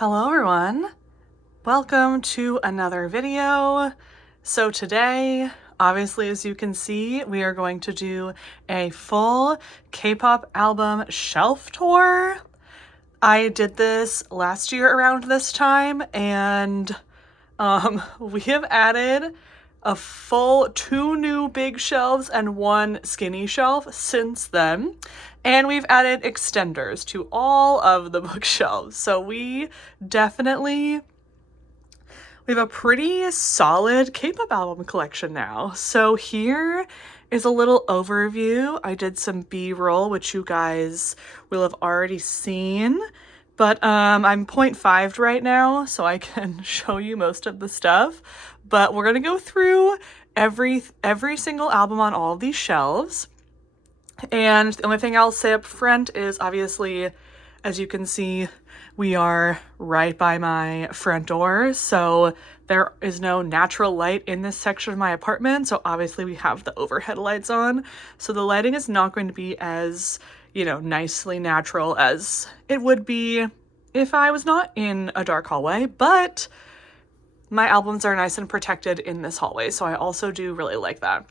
Hello everyone, welcome to another video. So today, obviously as you can see, we are going to do a full K-pop album shelf tour. I did this last year around this time and we have added a full 2 new big shelves and 1 skinny shelf since then. And we've added extenders to all of the bookshelves. So we have a pretty solid K-pop album collection now. So here is a little overview. I did some B-roll, which you guys will have already seen. But I'm 0.5 right now, so I can show you most of the stuff. But we're gonna go through every single album on all of these shelves. And the only thing I'll say up front is obviously, as you can see, we are right by my front door, so there is no natural light in this section of my apartment, so obviously we have the overhead lights on, so the lighting is not going to be as, you know, nicely natural as it would be if I was not in a dark hallway, but my albums are nice and protected in this hallway, so I also do really like that.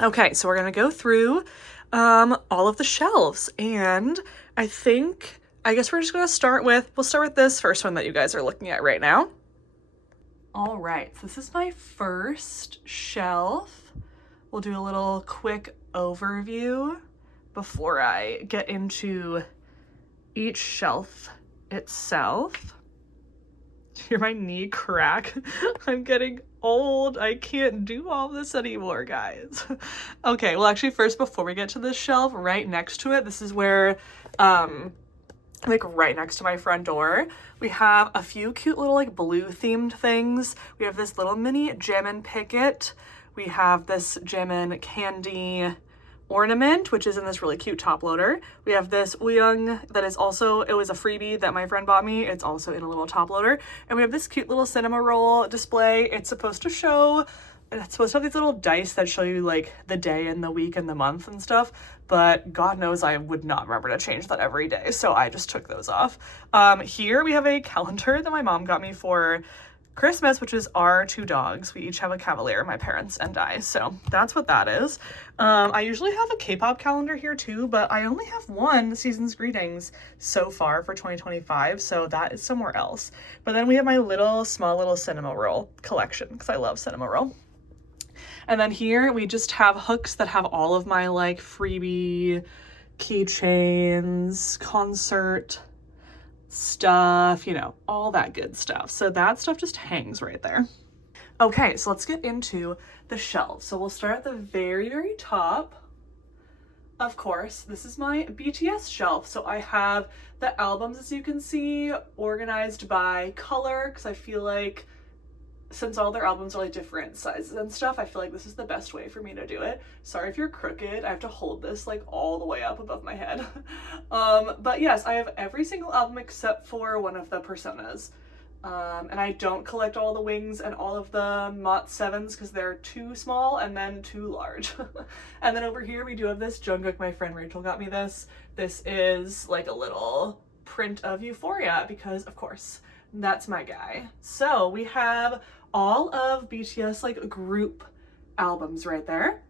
Okay, so we're gonna go through all of the shelves, and I guess we're just gonna we'll start with this first one that you guys are looking at right now. All right, so this is my first shelf. We'll do a little quick overview before I get into each shelf itself. Hear my knee crack? I'm getting old. I can't do all this anymore, guys. Okay, well actually first, before we get to this shelf, right next to it, this is where, like right next to my front door, we have a few cute little like blue themed things. We have this little mini Jamin Picket. We have this Jamin Candy ornament, which is in this really cute top loader. We have this Uyung that is also, it was a freebie that my friend bought me. It's also in a little top loader. And we have this cute little cinema roll display. It's supposed to have these little dice that show you like the day and the week and the month and stuff, but God knows I would not remember to change that every day, so I just took those off. Here we have a calendar that my mom got me for Christmas, which is our 2 dogs. We each have a Cavalier, my parents and I, so that's what that is. I usually have a K-pop calendar here too, but I only have 1 Season's Greetings so far for 2025, so that is somewhere else. But then we have my small little cinema roll collection, because I love cinema roll. And then here we just have hooks that have all of my like freebie keychains, concert stuff, you know, all that good stuff. So that stuff just hangs right there. Okay, so let's get into the shelves. So we'll start at the very, very top. Of course, this is my BTS shelf. So I have the albums, as you can see, organized by color, because I feel like since all their albums are like different sizes and stuff, I feel like this is the best way for me to do it. Sorry if you're crooked, I have to hold this like all the way up above my head. But yes, I have every single album except for one of the Personas. And I don't collect all the wings and all of the Mott 7s because they're too small and then too large. And then over here we do have this Jungkook, my friend Rachel got me this. This is like a little print of Euphoria because of course, that's my guy. So we have all of BTS like group albums right there.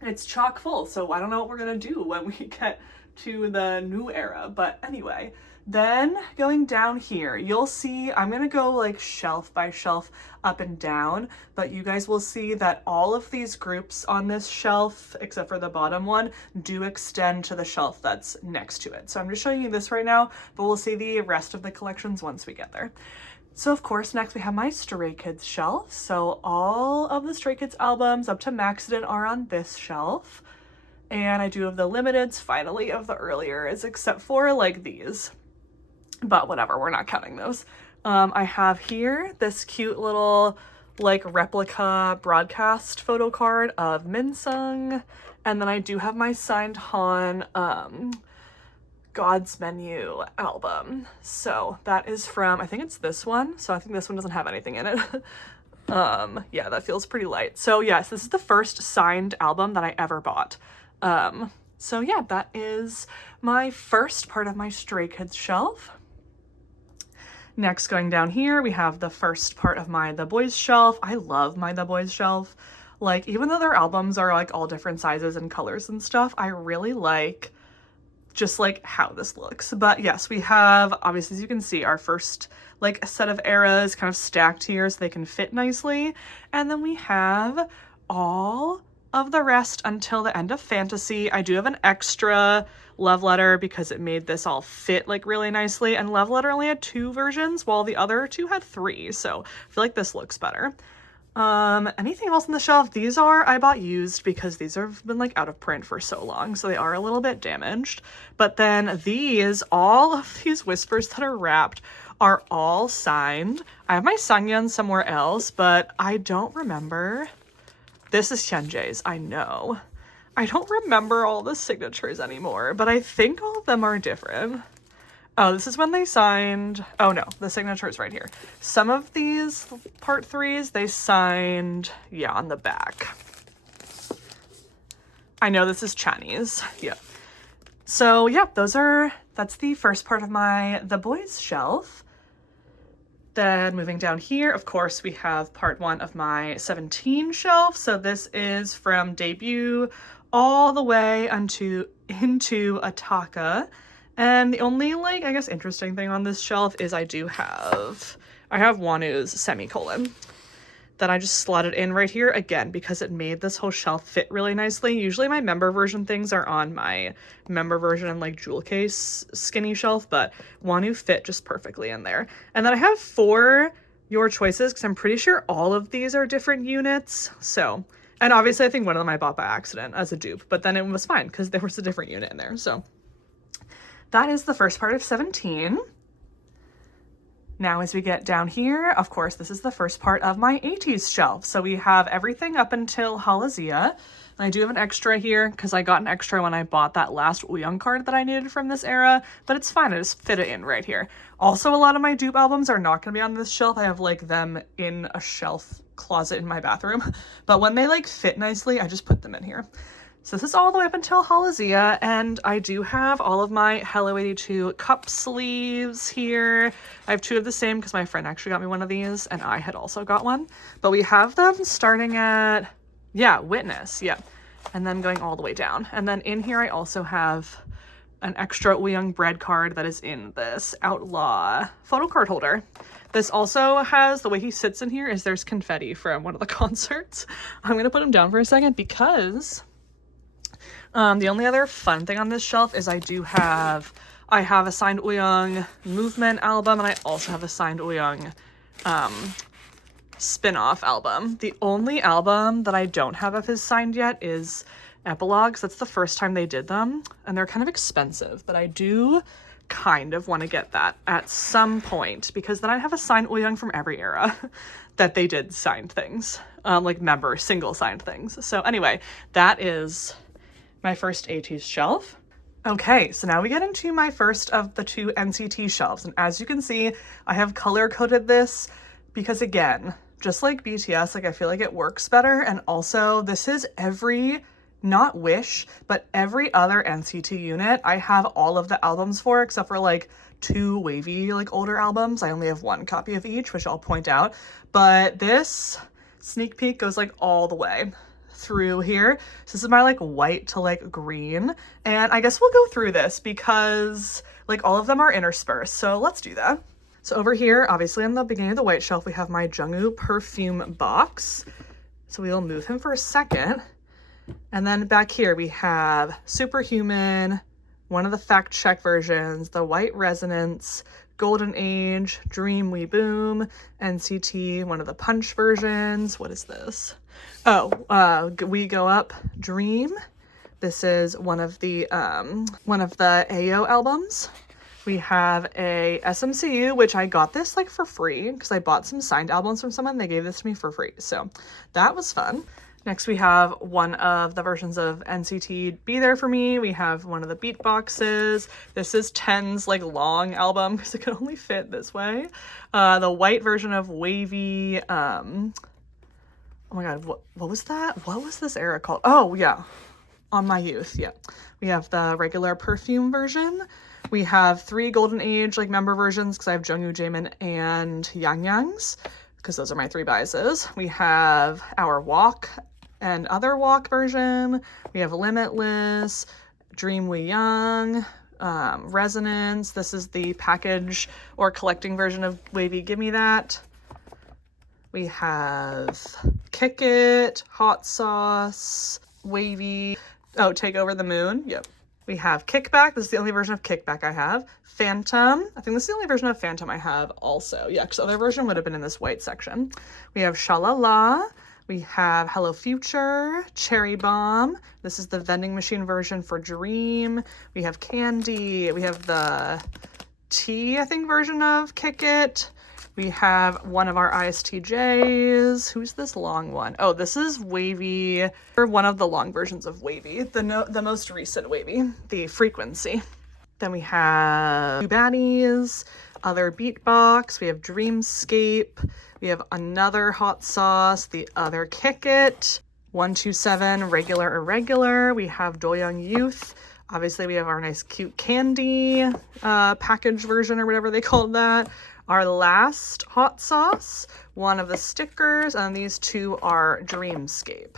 It's chock full, so I don't know what we're gonna do when we get to the new era, but anyway. Then going down here, you'll see, I'm gonna go like shelf by shelf up and down, but you guys will see that all of these groups on this shelf, except for the bottom one, do extend to the shelf that's next to it. So I'm just showing you this right now, but we'll see the rest of the collections once we get there. So of course, next we have my Stray Kids shelf. So all of the Stray Kids albums up to Maxident are on this shelf. And I do have the limiteds, finally, of the earliers, except for like these. But whatever, we're not counting those. I have here this cute little like replica broadcast photo card of Minsung. And then I do have my signed Han God's Menu album. So that is from, I think it's this one. So I think this one doesn't have anything in it. Yeah, that feels pretty light. So yes, this is the first signed album that I ever bought. So yeah, that is my first part of my Stray Kids shelf. Next, going down here, we have the first part of my The Boyz shelf. I love my The Boyz shelf. Like, even though their albums are like all different sizes and colors and stuff, I really like just like how this looks. But yes, we have, obviously, as you can see, our first like set of eras kind of stacked here so they can fit nicely. And then we have all of the rest until the end of Fantasy. I do have an extra Love Letter because it made this all fit like really nicely, and Love Letter only had 2 versions while the other 2 had 3, so I feel like this looks better. Anything else on the shelf? These are, I bought used because these have been like out of print for so long, so they are a little bit damaged. But then these, all of these Whispers that are wrapped are all signed. I have my Sungyeon somewhere else, but I don't remember. This is Hyunjae's, I know. I don't remember all the signatures anymore, but I think all of them are different. Oh, this is when they signed, oh no, the signature is right here. Some of these part 3s, they signed, yeah, on the back. I know this is Chinese, yeah. So yeah, that's the first part of my The Boyz shelf. Then moving down here, of course, we have part 1 of my 17 shelf. So this is from debut all the way into Ataka. And the only, like, I guess interesting thing on this shelf is I have Wanu's semicolon that I just slotted in right here again because it made this whole shelf fit really nicely. Usually my member version things are on my member version and like jewel case skinny shelf, but Wanu fit just perfectly in there. And then I have 4 Your Choices because I'm pretty sure all of these are different units. So, and obviously I think one of them I bought by accident as a dupe, but then it was fine because there was a different unit in there. So that is the first part of 17. Now as we get down here, of course, this is the first part of my Ateez shelf. So we have everything up until Halazia. And I do have an extra here because I got an extra when I bought that last Wooyoung card that I needed from this era, but it's fine, I just fit it in right here. Also, a lot of my dupe albums are not going to be on this shelf. I have like them in a shelf closet in my bathroom, but when they like fit nicely, I just put them in here. So this is all the way up until Halazia, and I do have all of my Hello 82 cup sleeves here. I have 2 of the same because my friend actually got me one of these, and I had also got one. But we have them starting at, yeah, Witness, yeah. And then going all the way down. And then in here I also have an extra Wooyoung bread card that is in this Outlaw photo card holder. This also has, the way he sits in here is there's confetti from one of the concerts. I'm going to put him down for a second because the only other fun thing on this shelf is I have a signed Wooyoung Movement album, and I also have a signed Wooyoung spin-off album. The only album that I don't have of his signed yet is Epilogues. That's the first time they did them, and they're kind of expensive, but I do kind of want to get that at some point because then I have a signed Wooyoung from every era that they did signed things, like member single signed things. So anyway, that is my first Ateez shelf. Okay, so now we get into my first of the 2 NCT shelves. And as you can see, I have color coded this because again, just like BTS, like I feel like it works better. And also this is every, not Wish, but every other NCT unit I have all of the albums for except for like 2 wavy, like older albums. I only have 1 copy of each, which I'll point out. But this sneak peek goes like all the way through here. So this is my like white to like green, and I guess we'll go through this because like all of them are interspersed, so let's do that. So over here, obviously on the beginning of the white shelf, we have my Jungwoo perfume box, so we'll move him for a second. And then back here we have Superhuman, one of the fact check versions, the White Resonance, Golden Age, Dream We Boom, NCT, one of the Punch versions. What is this? Oh, We Go Up, Dream. This is one of the AO albums. We have a SMCU, which I got this like for free because I bought some signed albums from someone. They gave this to me for free, so that was fun. Next, we have one of the versions of NCT Be There For Me. We have one of the beatboxes. This is 10's like long album because it can only fit this way. The white version of Wavy. Oh my god, what was that? What was this era called? Oh yeah, On My Youth, yeah. We have the regular perfume version. We have 3 Golden Age like member versions because I have Jungwoo, Jaemin, and Yangyang's because those are my 3 biases. We have our Walk and Other Walk version. We have Limitless, Dream We Young, Resonance. This is the package or collecting version of Wavy Gimme That. We have Kick It, Hot Sauce, Wavy, oh, Take Over the Moon, yep. We have Kickback, this is the only version of Kickback I have. Phantom, I think this is the only version of Phantom I have also. Yeah, because the other version would have been in this white section. We have Shalala, we have Hello Future, Cherry Bomb, this is the vending machine version for Dream. We have Candy, we have the T, I think, version of Kick It. We have one of our ISTJs. Who's this long one? Oh, this is Wavy, or one of the long versions of Wavy, the most recent Wavy, the Frequency. Then we have Two Baddies, Other Beatbox, we have Dreamscape, we have another Hot Sauce, the other Kick It, 127, Regular Irregular, we have Doyoung Youth. Obviously we have our nice cute Candy package version or whatever they called that. Our last Hot Sauce, one of the stickers, and these 2 are Dreamscape.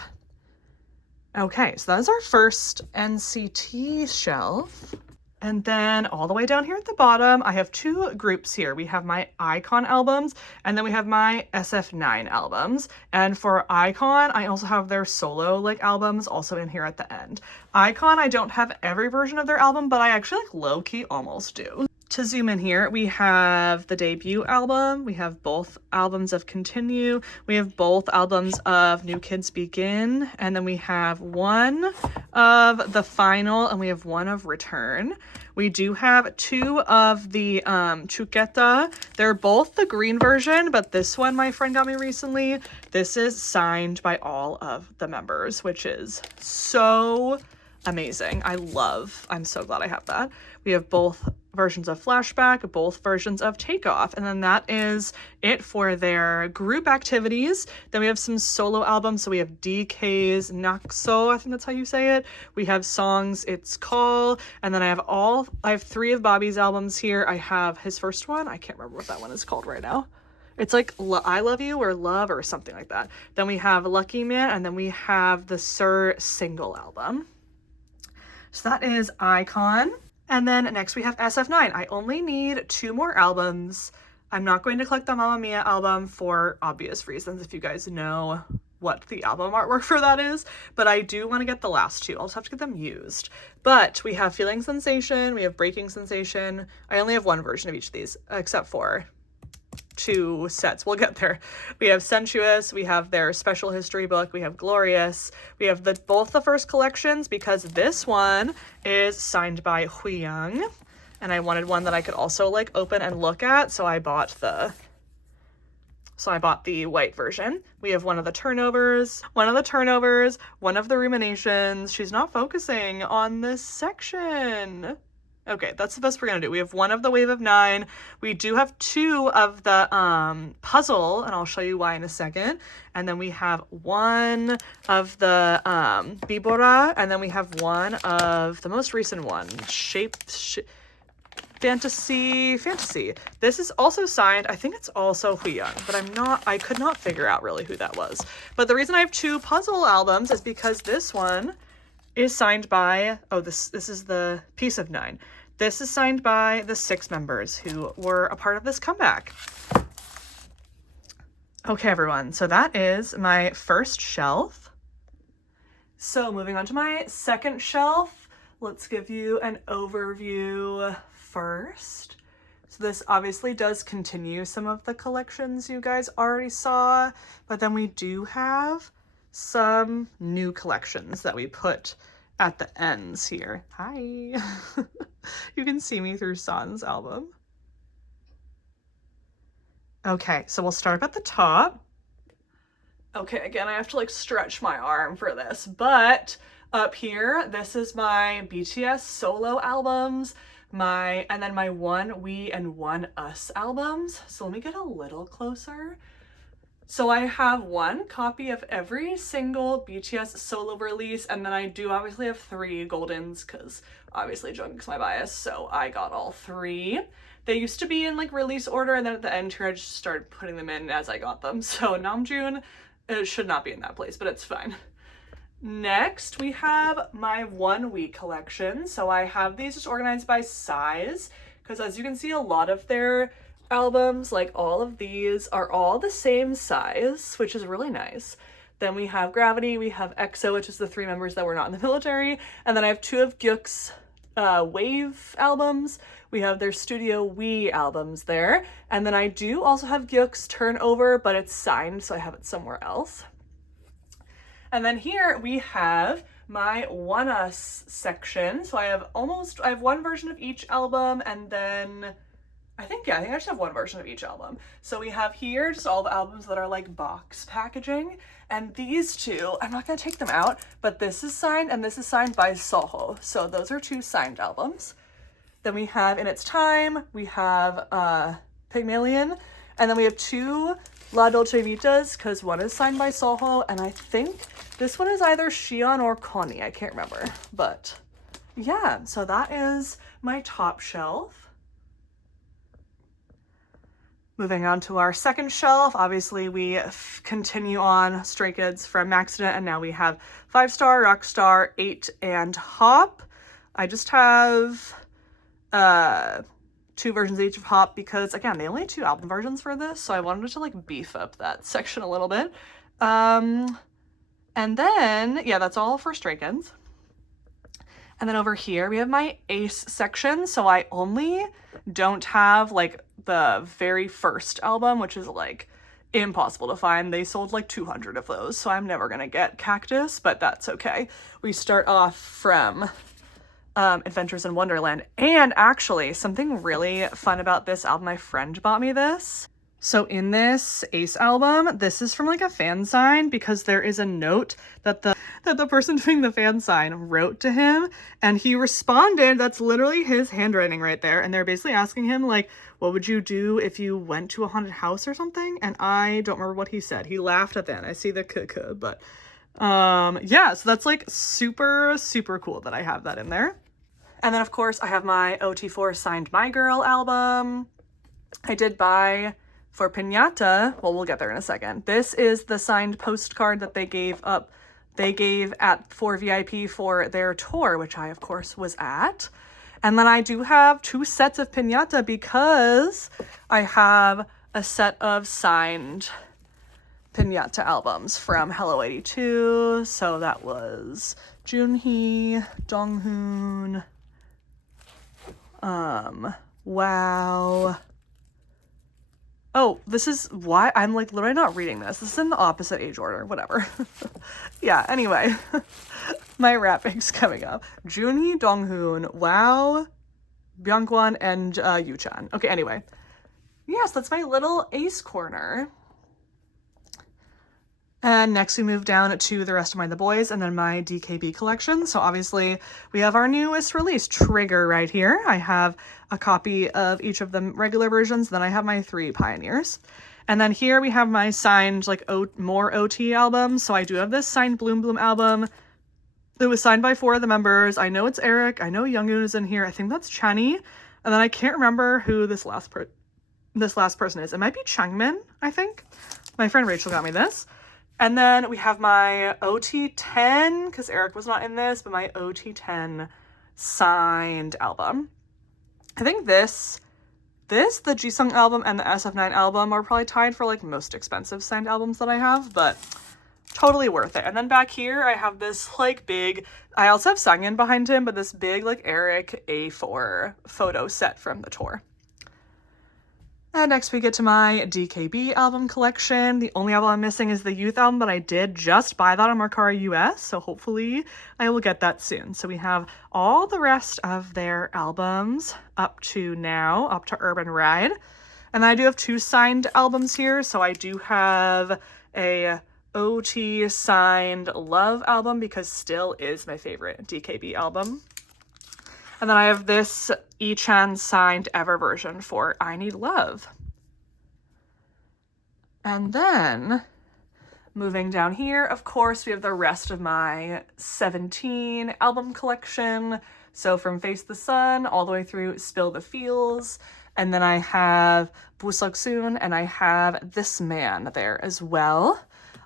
Okay, so that's our first NCT shelf. And then all the way down here at the bottom, I have 2 groups here. We have my Ikon albums, and then we have my SF9 albums. And for Ikon, I also have their solo like albums also in here at the end. Ikon, I don't have every version of their album, but I actually like low-key almost do. To zoom in here, we have the debut album, we have both albums of Continue, we have both albums of New Kids Begin, and then we have one of the Final, and we have one of Return. We do have 2 of the Chuketa. They're both the green version, but this one my friend got me recently. This is signed by all of the members, which is so amazing. I'm so glad I have that. We have both versions of Flashback, both versions of Takeoff, and then that is it for their group activities. Then we have some solo albums. So we have DK's Nakso, I think that's how you say it. We have songs It's Call, and then I have 3 of Bobby's albums here. I have his first one. I can't remember what that one is called right now. It's like I Love You or Love or something like that. Then we have Lucky Man, and then we have the Sir single album. So that is Ikon. And then next we have SF9. I only need 2 more albums. I'm not going to collect the Mamma Mia album for obvious reasons, if you guys know what the album artwork for that is, but I do want to get the last 2. I'll just have to get them used. But we have Feeling Sensation, we have Breaking Sensation. I only have 1 version of each of these, except for 2 sets. We'll get there. We have Sensuous, we have their special history book, we have Glorious, we have both the first collections because this one is signed by Huyoung, and I wanted one that I could also like open and look at, so I bought the white version. We have one of the turnovers, one of the ruminations. She's not focusing on this section. Okay, that's the best we're gonna do. We have one of the Wave of 9. We do have 2 of the puzzle, and I'll show you why in a second. And then we have one of the Bibora, and then we have one of the most recent one, Fantasy. This is also signed, I think it's also Huyoung, but I could not figure out really who that was. But the reason I have 2 puzzle albums is because this one is signed by, this is the Piece of 9. This is signed by the 6 members who were a part of this comeback. Okay, everyone, so that is my first shelf. So moving on to my second shelf, let's give you an overview first. So this obviously does continue some of the collections you guys already saw, but then we do have some new collections that we put at the ends here. Hi. You can see me through San's album. Okay, so we'll start up at the top. Okay, again, I have to like stretch my arm for this, but up here, this is my BTS solo albums, and then my One We and One Us albums. So let me get a little closer. So I have one copy of every single BTS solo release, and then I do obviously have 3 Goldens because obviously Jungkook's my bias, so I got all 3. They used to be in like release order, and then at the end here I just started putting them in as I got them. So Namjoon, it should not be in that place, but it's fine. Next, we have my 1 week collection. So I have these just organized by size because as you can see, a lot of their albums, like all of these, are all the same size, which is really nice. Then we have Gravity, we have EXO, which is the 3 members that were not in the military, and then I have 2 of GOOK's Wave albums. We have their Studio We albums there, and then I do also have GOOK's Turnover, but it's signed, so I have it somewhere else. And then here we have my One Us section. So I have 1 version of each album, and then I think I just have 1 version of each album. So we have here just all the albums that are like box packaging, and these 2, I'm not gonna take them out, but this is signed and this is signed by Soho. So those are 2 signed albums. Then we have In Its Time, we have Pygmalion, and then we have 2 La Dolce Vitas, because 1 is signed by Soho, and I think this one is either Shion or Connie, I can't remember. But yeah, so that is my top shelf. Moving on to our second shelf, obviously we continue on Stray Kids from Accident, and now we have 5 Star, Rockstar, 8, and Hop. I just have 2 versions each of Hop because, again, they only had 2 album versions for this, so I wanted to like beef up that section a little bit. And then, yeah, that's all for Stray Kids. And then over here we have my Ace section, so I only don't have like the very first album, which is like impossible to find. They sold like 200 of those, so I'm never gonna get Cactus, but that's okay. We start off from Adventures in Wonderland. And actually, something really fun about this album, my friend bought me this. So in this Ace album, this is from like a fan sign because there is a note that the person doing the fan sign wrote to him, and he responded. That's literally his handwriting right there. And they're basically asking him like, what would you do if you went to a haunted house or something? And I don't remember what he said. He laughed at that. I see the kuh, but yeah, so that's like super, super cool that I have that in there. And then of course I have my OT4 signed My Girl album. I did buy for Piñata, well, we'll get there in a second. This is the signed postcard that they gave at for VIP for their tour, which I of course was at. And then I do have 2 sets of Piñata because I have a set of signed Piñata albums from Hello 82. So that was Junhee, Donghoon, Wow. Oh, this is why I'm like literally not reading this. This is in the opposite age order, whatever. Yeah, anyway. My rapping's coming up. Junhee, Donghoon, Wow, Byungwon, and Yuchan. Okay, anyway. Yes, that's my little Ace corner. And next we move down to the rest of the boys and then my DKB collection. So obviously we have our newest release, Trigger, right here. I have a copy of each of the regular versions. Then I have my 3 Pioneers. And then here we have my signed like more OT albums. So I do have this signed Bloom Bloom album. It was signed by 4 of the members. I know it's Eric. I know Youngoon is in here. I think that's Chani. And then I can't remember who this last person is. It might be Changmin, I think. My friend Rachel got me this. And then we have my OT10, because Eric was not in this, but my OT10 signed album. I think the Jisung album and the SF9 album are probably tied for like most expensive signed albums that I have, but totally worth it. And then back here, I have this like big, I also have Sungin behind him, but this big like Eric A4 photo set from the tour. And next we get to my DKB album collection. The only album I'm missing is the Youth album, but I did just buy that on Mercari US, so hopefully I will get that soon. So we have all the rest of their albums up to now, up to Urban Ride. And I do have 2 signed albums here, so I do have a OT signed Love album because Still is my favorite DKB album. And then I have this Echan signed Ever version for I Need Love. And then moving down here, of course, we have the rest of my 17 album collection. So from Face the Sun all the way through Spill the Feels. And then I have Buseok Soon and I have This Man there as well.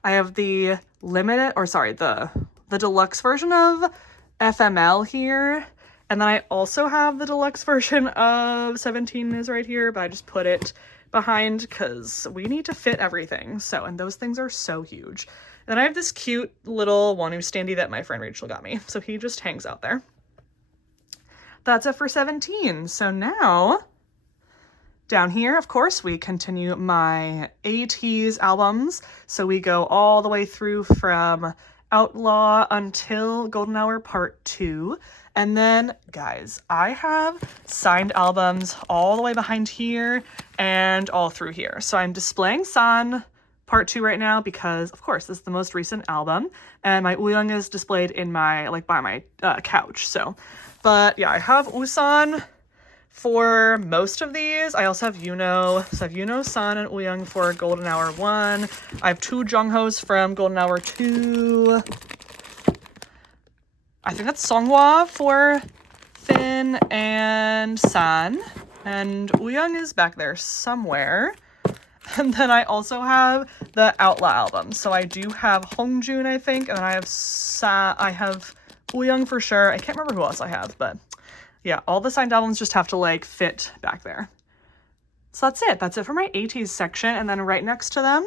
I have the the deluxe version of FML here. And then I also have the deluxe version of 17 is right here, but I just put it behind because we need to fit everything. So, and those things are so huge. And then I have this cute little Wonu standee that my friend Rachel got me. So he just hangs out there. That's it for 17. So now, down here, of course, we continue my Ateez albums. So we go all the way through from Outlaw until Golden Hour Part 2. And then, guys, I have signed albums all the way behind here and all through here. So I'm displaying San Part 2 right now because, of course, this is the most recent album. And my Wooyoung is displayed in my, by my couch. So, but yeah, I have Usan for most of these. I also have Yuno. So I have Yuno, San, and Wooyoung for Golden Hour 1. I have 2 Jungho's from Golden Hour 2. I think that's Songhwa for Fin and San. And Wooyoung is back there somewhere. And then I also have the Outlaw album. So I do have Hongjun, I think, and then I have Wooyoung for sure. I can't remember who else I have, but yeah, all the signed albums just have to fit back there. So that's it. That's it for my Ateez section. And then right next to them,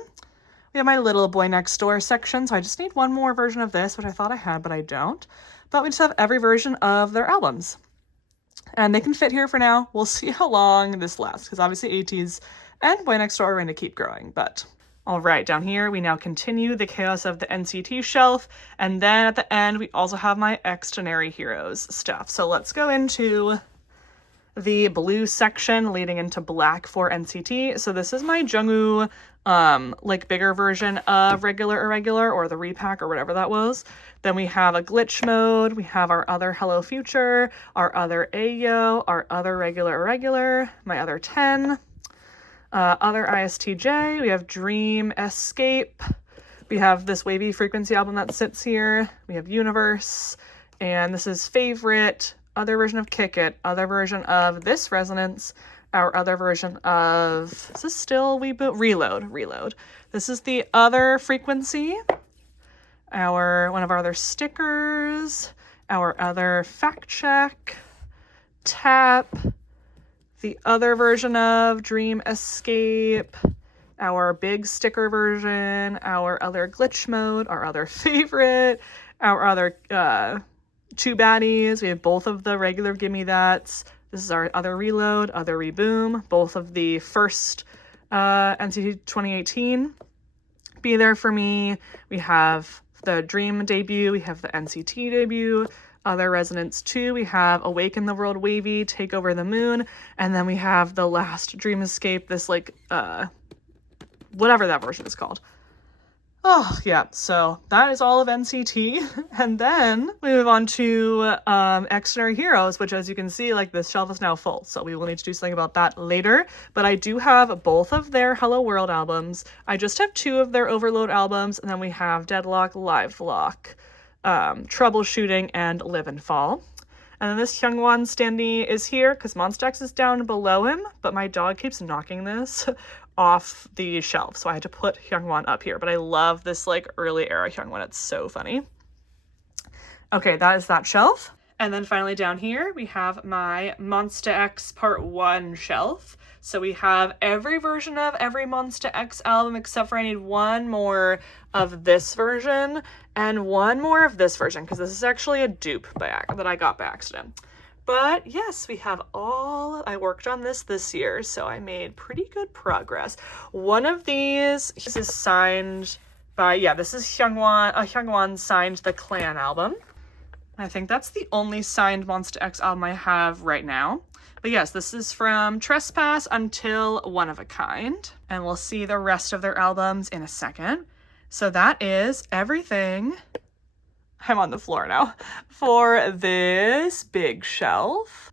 we have my Little Boy Next Door section. So I just need one more version of this, which I thought I had, but I don't. But we just have every version of their albums. And they can fit here for now. We'll see how long this lasts, because obviously Ateez and Boy Next Door are going to keep growing. But all right, down here, we now continue the chaos of the NCT shelf. And then at the end, we also have my Extraordinary Heroes stuff. So let's go into the blue section leading into black for NCT. So this is my Jungwoo bigger version of Regular Irregular, or the repack, or whatever that was. Then we have a glitch mode, we have our other Hello Future, our other Ayo, our other Regular Irregular, my other 10, other ISTJ, we have Dream Escape, we have this Wavy Frequency album that sits here, we have Universe, and this is Favorite, other version of Kick It, other version of This Resonance, our other version of, is this still Reload. This is the other Frequency, one of our other stickers, our other Fact Check, Tap, the other version of Dream Escape, our big sticker version, our other Glitch Mode, our other Favorite, our other 2 baddies. We have both of the regular Gimme That's. This is our other Reload, other Reboom, both of the first NCT 2018. Be There For Me. We have the Dream debut. We have the NCT debut. Other Resonance 2. We have Awaken the World Wavy, Take Over the Moon. And then we have the last Dream Escape, this whatever that version is called. Oh, yeah, so that is all of NCT. And then we move on to Extraordinary Heroes, which, as you can see, this shelf is now full. So we will need to do something about that later. But I do have both of their Hello World albums. I just have 2 of their Overload albums. And then we have Deadlock, Live Lock, Troubleshooting, and Live and Fall. And then this Hyungwon standee is here because Monsta X is down below him. But my dog keeps knocking this off the shelf, so I had to put Hyungwon up here. But I love this early era Hyungwon. It's so funny. Okay, that is that shelf. And then finally down here we have my Monsta X Part 1 shelf. So we have every version of every Monsta X album, except for I need one more of this version and one more of this version, because this is actually a dupe that I got by accident. But yes, we have I worked on this year, so I made pretty good progress. One of these is signed by, this is Hyungwon. Hyungwon signed the Clan album. I think that's the only signed Monsta X album I have right now. But yes, this is from Trespass until One of a Kind. And we'll see the rest of their albums in a second. So that is everything. I'm on the floor now, for this big shelf.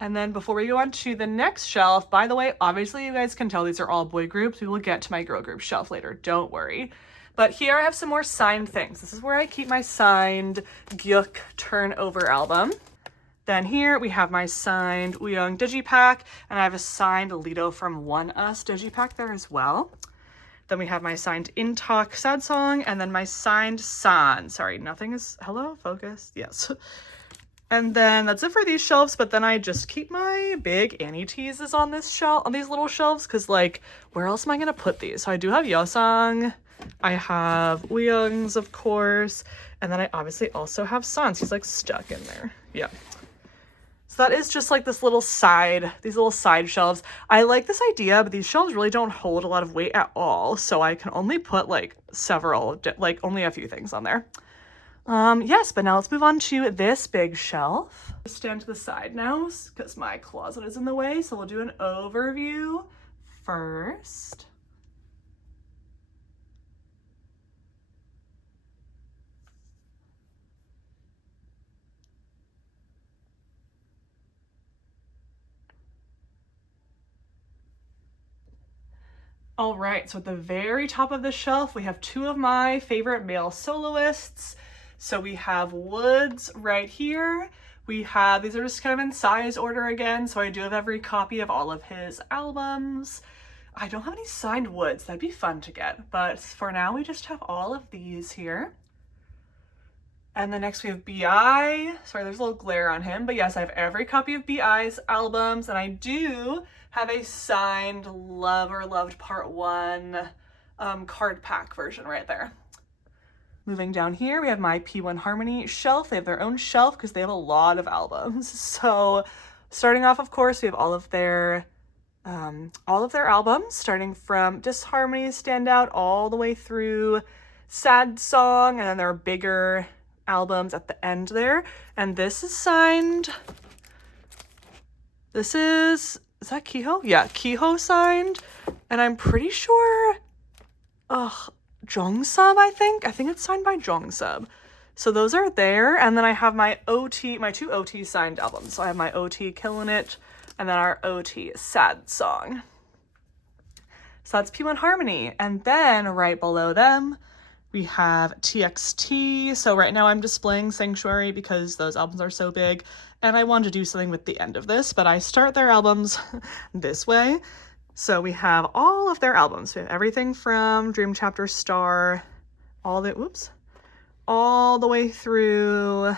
And then before we go on to the next shelf, by the way, obviously you guys can tell these are all boy groups. We will get to my girl group shelf later, don't worry. But here I have some more signed things. This is where I keep my signed Gyuk Turnover album. Then here we have my signed Wooyoung Digipack, and I have a signed Lido from One Us Digipack there as well. Then we have my signed In Talk Sad Song, and then my signed San. Sorry, nothing is, hello, focus, yes. And then that's it for these shelves, but then I just keep my big Ateezes on this shelf, on these little shelves, because like, where else am I gonna put these? So I do have Yeosang, I have Wooyoung's, of course, and then I obviously also have San's. He's like stuck in there, yeah. So that is just like this little side, these little side shelves. I like this idea, but these shelves really don't hold a lot of weight at all, so I can only put like several, like only a few things on there. Yes, but now let's move on to this big shelf. Stand to the side now because my closet is in the way, so we'll do an overview first. All right, so at the very top of the shelf, we have two of my favorite male soloists. So we have Woods right here. We have, these are just kind of in size order again, so I do have every copy of all of his albums. I don't have any signed Woods, that'd be fun to get, but for now we just have all of these here. And then next we have B.I. Sorry, there's a little glare on him, but yes, I have every copy of B.I.'s albums, and I do have a signed Love or Loved Part 1 card pack version right there. Moving down here, we have my P1 Harmony shelf. They have their own shelf because they have a lot of albums. So starting off, of course, we have all of their albums, starting from Disharmony Standout all the way through Sad Song, and then there are bigger albums at the end there. And this is signed. This is that Kiho? Yeah, Kiho signed. And I'm pretty sure, Jongsub, I think it's signed by Jongsub. So those are there, and then I have my two OT signed albums. So I have my OT Killin' It, and then our OT Sad Song. So that's P1 Harmony, and then right below them, we have TXT. So right now I'm displaying Sanctuary because those albums are so big, and I wanted to do something with the end of this, but I start their albums this way. So we have all of their albums. We have everything from Dream Chapter Star, all the way through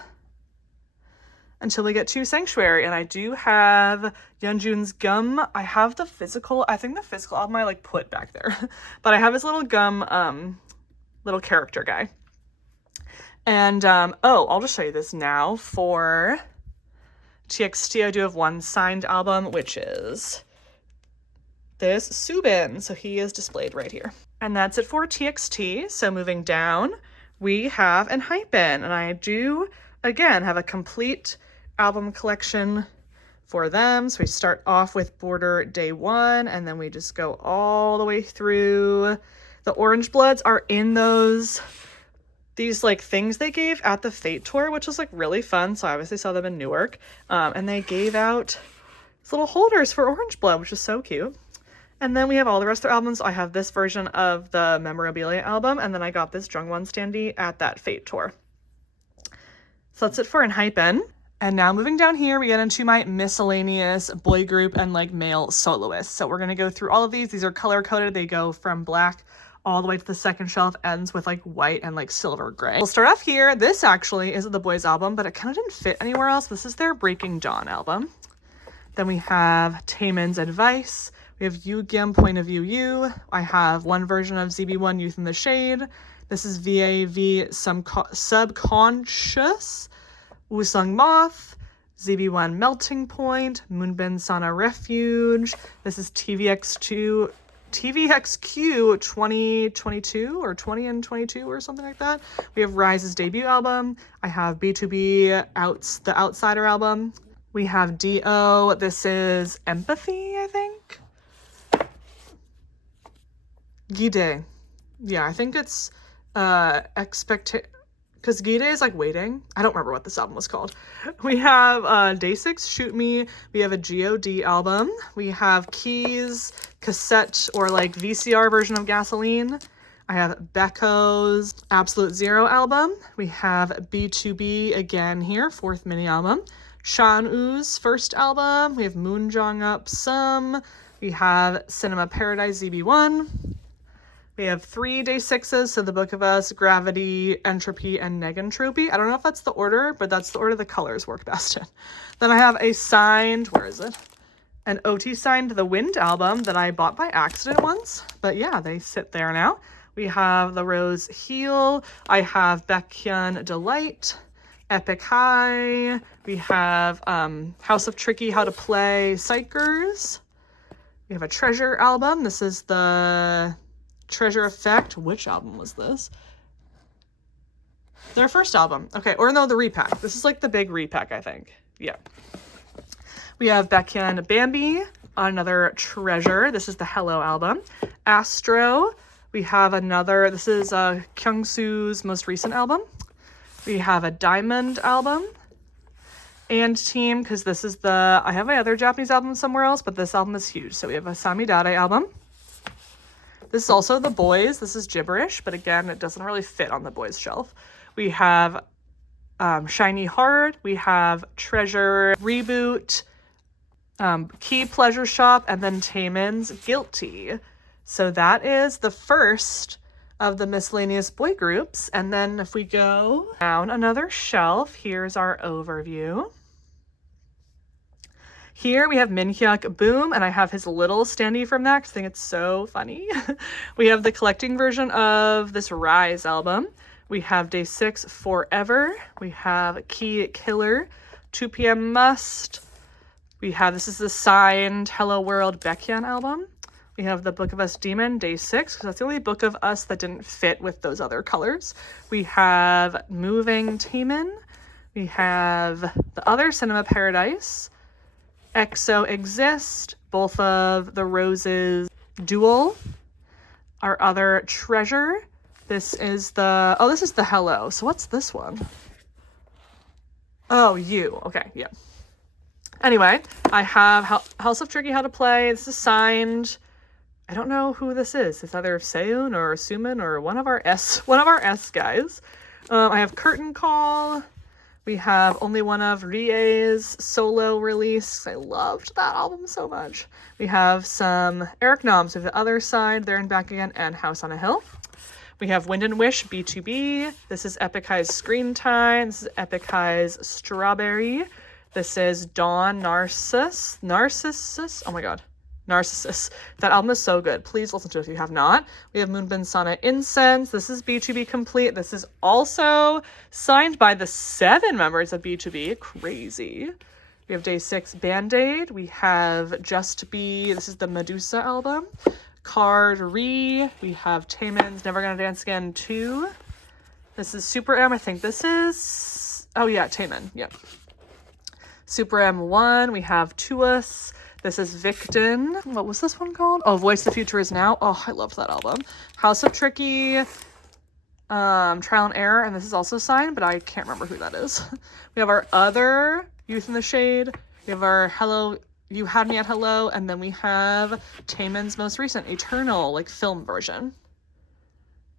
until we get to Sanctuary. And I do have Yeonjun's Gum. I have the physical, I think the physical album I like put back there, but I have his little Gum, little character guy. And, I'll just show you this now. For TXT, I do have one signed album, which is this Subin, so he is displayed right here. And that's it for TXT. So moving down, we have Enhypen, and I do, again, have a complete album collection for them. So we start off with Border Day 1, and then we just go all the way through. The Orange Bloods are in these like things they gave at the Fate Tour, which was like really fun. So I obviously saw them in Newark, and they gave out these little holders for Orange Blood, which is so cute. And then we have all the rest of their albums. I have this version of the Memorabilia album, and then I got this Jungwon standee at that Fate Tour. So that's it for Enhypen. And now moving down here, we get into my miscellaneous boy group and like male soloists. So we're gonna go through all of these. These are color coded. They go from black all the way to the second shelf, ends with like white and like silver gray. We'll start off here. This actually is the Boyz album, but it kind of didn't fit anywhere else. This is their Breaking Dawn album. Then we have Taemin's Advice. We have Yugyam Point of View U. I have one version of ZB1 Youth in the Shade. This is VAV Subconscious. Wusung Moth. ZB1 Melting Point. Moonbin Sana Refuge. This is TVXQ 2022 or 20 and 22 or something like that. We have Rise's debut album. I have B2B the Outsider album. We have D.O. This is Empathy, I think. Gide. Yeah, I think it's because Gide is like waiting. I don't remember what this album was called. We have Day 6, Shoot Me. We have a GOD album. We have Keys, cassette or like VCR version of Gasoline. I have Becco's Absolute Zero album. We have B2B again here, 4th mini album. Shan-U's first album. We have Moonjong Up Some. We have Cinema Paradise ZB1. We have 3 Day 6s, so The Book of Us, Gravity, Entropy, and Negentropy. I don't know if that's the order, but that's the order the colors work best in. Then I have a signed, where is it? An OT signed The Wind album that I bought by accident once. But yeah, they sit there now. We have The Rose Heel. I have Baekhyun Delight. Epic High. We have House of Tricky, How to Play, Psychers. We have a Treasure album. This is the Treasure Effect. Which album was this? Their first album. Okay, or no, the repack. This is like the big repack, I think. Yeah. We have Baekhyun Bambi, another Treasure. This is the Hello album. Astro. We have another, this is Kyungsu's most recent album. We have a Diamond album. And Team, because this is I have my other Japanese album somewhere else, but this album is huge. So we have a Samidare album. This is also the Boyz. This is Gibberish, but again, it doesn't really fit on the Boyz shelf. We have Shiny Heart. We have Treasure, Reboot, Key Pleasure Shop, and then Taemin's Guilty. So that is the first of the miscellaneous boy groups. And then if we go down another shelf, here's our overview. Here we have Minhyuk Boom, and I have his little standee from that because I think it's so funny. We have the collecting version of this Rise album. We have Day 6 Forever. We have Key Killer, 2 PM Must. We have, this is the signed Hello World Baekhyun album. We have the Book of Us Demon, Day 6, because that's the only Book of Us that didn't fit with those other colors. We have Moving Taemin. We have the other Cinema Paradise. EXO Exist, both of the Roses Duel. Our other Treasure. This is the, oh, this is the Hello. So what's this one? Oh, You. Okay, yeah. Anyway, I have House of Tricky, How to Play. This is signed. I don't know who this is. It's either Seun or Sumin or one of our S guys. I have Curtain Call. We have only one of Rie's solo release. I loved that album so much. We have some Eric Noms with the other side, There and Back Again, and House on a Hill. We have Wind and Wish, B2B. This is Epic High's Screen Time. This is Epic High's Strawberry. This is Dawn Narcissus. Oh my god. Narcissus. That album is so good. Please listen to it if you have not. We have Moonbin Sana Incense. This is B2B Complete. This is also signed by the 7 members of B2B. Crazy. We have Day 6 Band-Aid. We have Just Be. This is the Medusa album. Card Re. We have Taemin's Never Gonna Dance Again 2. This is Super M. I think this is, oh yeah, Taemin. Yep. Super M1. We have To Us. This is Victon. What was this one called? Oh, Voice the Future Is Now. Oh, I loved that album. House of Tricky, Trial and Error, and this is also signed, but I can't remember who that is. We have our other Youth in the Shade. We have our Hello, You Had Me at Hello, and then we have Taemin's most recent Eternal, like film version.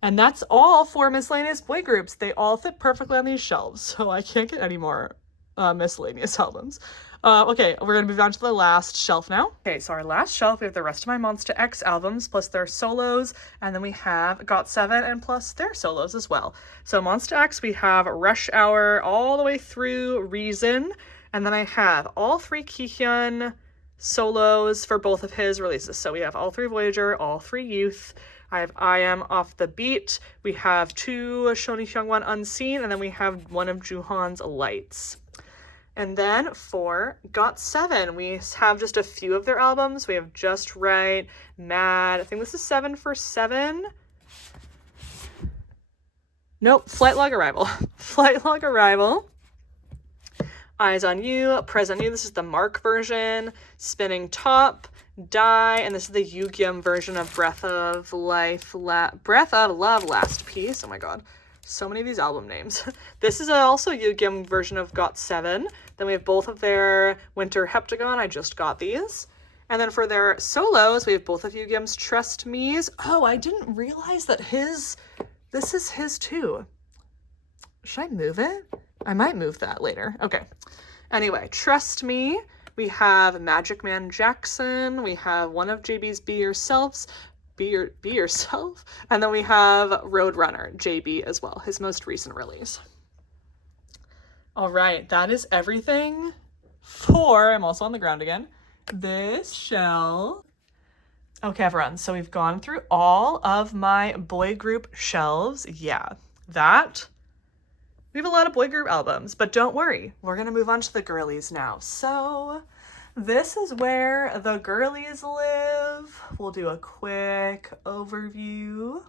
And that's all for miscellaneous boy groups. They all fit perfectly on these shelves, so I can't get any more miscellaneous albums. Okay, we're gonna move on to the last shelf now. Okay, so our last shelf, we have the rest of my Monsta X albums plus their solos, and then we have GOT7 and plus their solos as well. So Monsta X, we have Rush Hour all the way through Reason, and then I have all 3 Kihyun solos for both of his releases. So we have all 3 Voyager, all 3 Youth. I have I Am Off the Beat. We have 2 Shoni Hyungwon Unseen, and then we have one of Juhan's Lights. And then for GOT7, we have just a few of their albums. We have Just Right, Mad. I think this is 7 for 7. Nope, Flight Log Arrival. Flight Log Arrival. Eyes on You, Present You. This is the Mark version. Spinning Top, Die, and this is the Yugyeom version of Breath of Love Last Piece. Oh my god. So many of these album names. This is also a Yugyeom version of GOT7. Then we have both of their Winter Heptagon. I just got these. And then for their solos, we have both of Yugyeom's Trust Me's. Oh, I didn't realize that this is his too. Should I move it? I might move that later. Okay. Anyway, Trust Me. We have Magic Man Jackson. We have one of JB's Be Yourself. And then we have Roadrunner, JB as well, his most recent release. All right, that is everything for, I'm also on the ground again, this shelf. Okay, everyone, so we've gone through all of my boy group shelves. Yeah, we have a lot of boy group albums, but don't worry, we're gonna move on to the girlies now. So this is where the girlies live. We'll do a quick overview.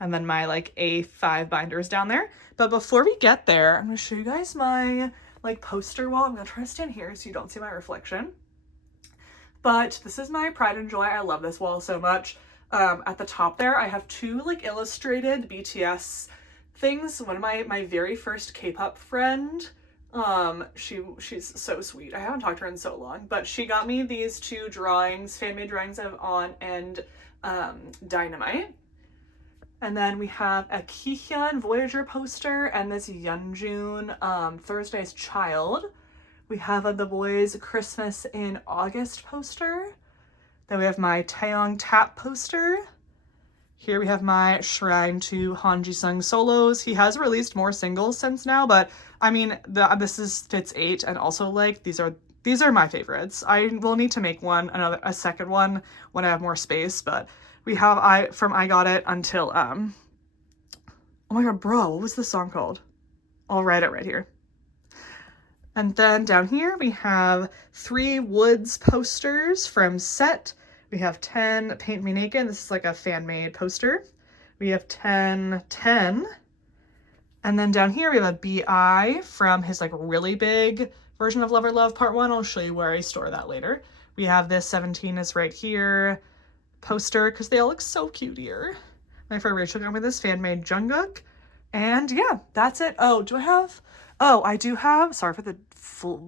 And then my like A5 binders down there. But before we get there, I'm gonna show you guys my like poster wall. I'm gonna try to stand here so you don't see my reflection. But this is my pride and joy. I love this wall so much. At the top there, I have two like illustrated BTS things. One of my very first K-pop friend, she's so sweet. I haven't talked to her in so long, but she got me these two drawings, fan-made drawings of On and Dynamite. And then we have a Kihyun Voyager poster and this Yeonjun Thursday's Child. We have the boys Christmas in August poster. Then we have my Taeyong Tap poster. Here we have my Shrine to Han Ji-sung solos. He has released more singles since now, but I mean, this is Fits 8, and also like these are my favorites. I will need to make a second one when I have more space, but we have from I Got It until oh my god, bro, what was this song called? I'll write it right here. And then down here we have 3 Woods posters from Set. We have 10 Paint Me Naked. This is like a fan-made poster. We have 10. And then down here we have a BI from his like really big version of Lover Love Part 1. I'll show you where I store that later. We have this 17 is right here poster because they all look so cute here. My friend Rachel got me this fan-made Jungkook. And yeah, that's it. Oh, I do have, sorry for the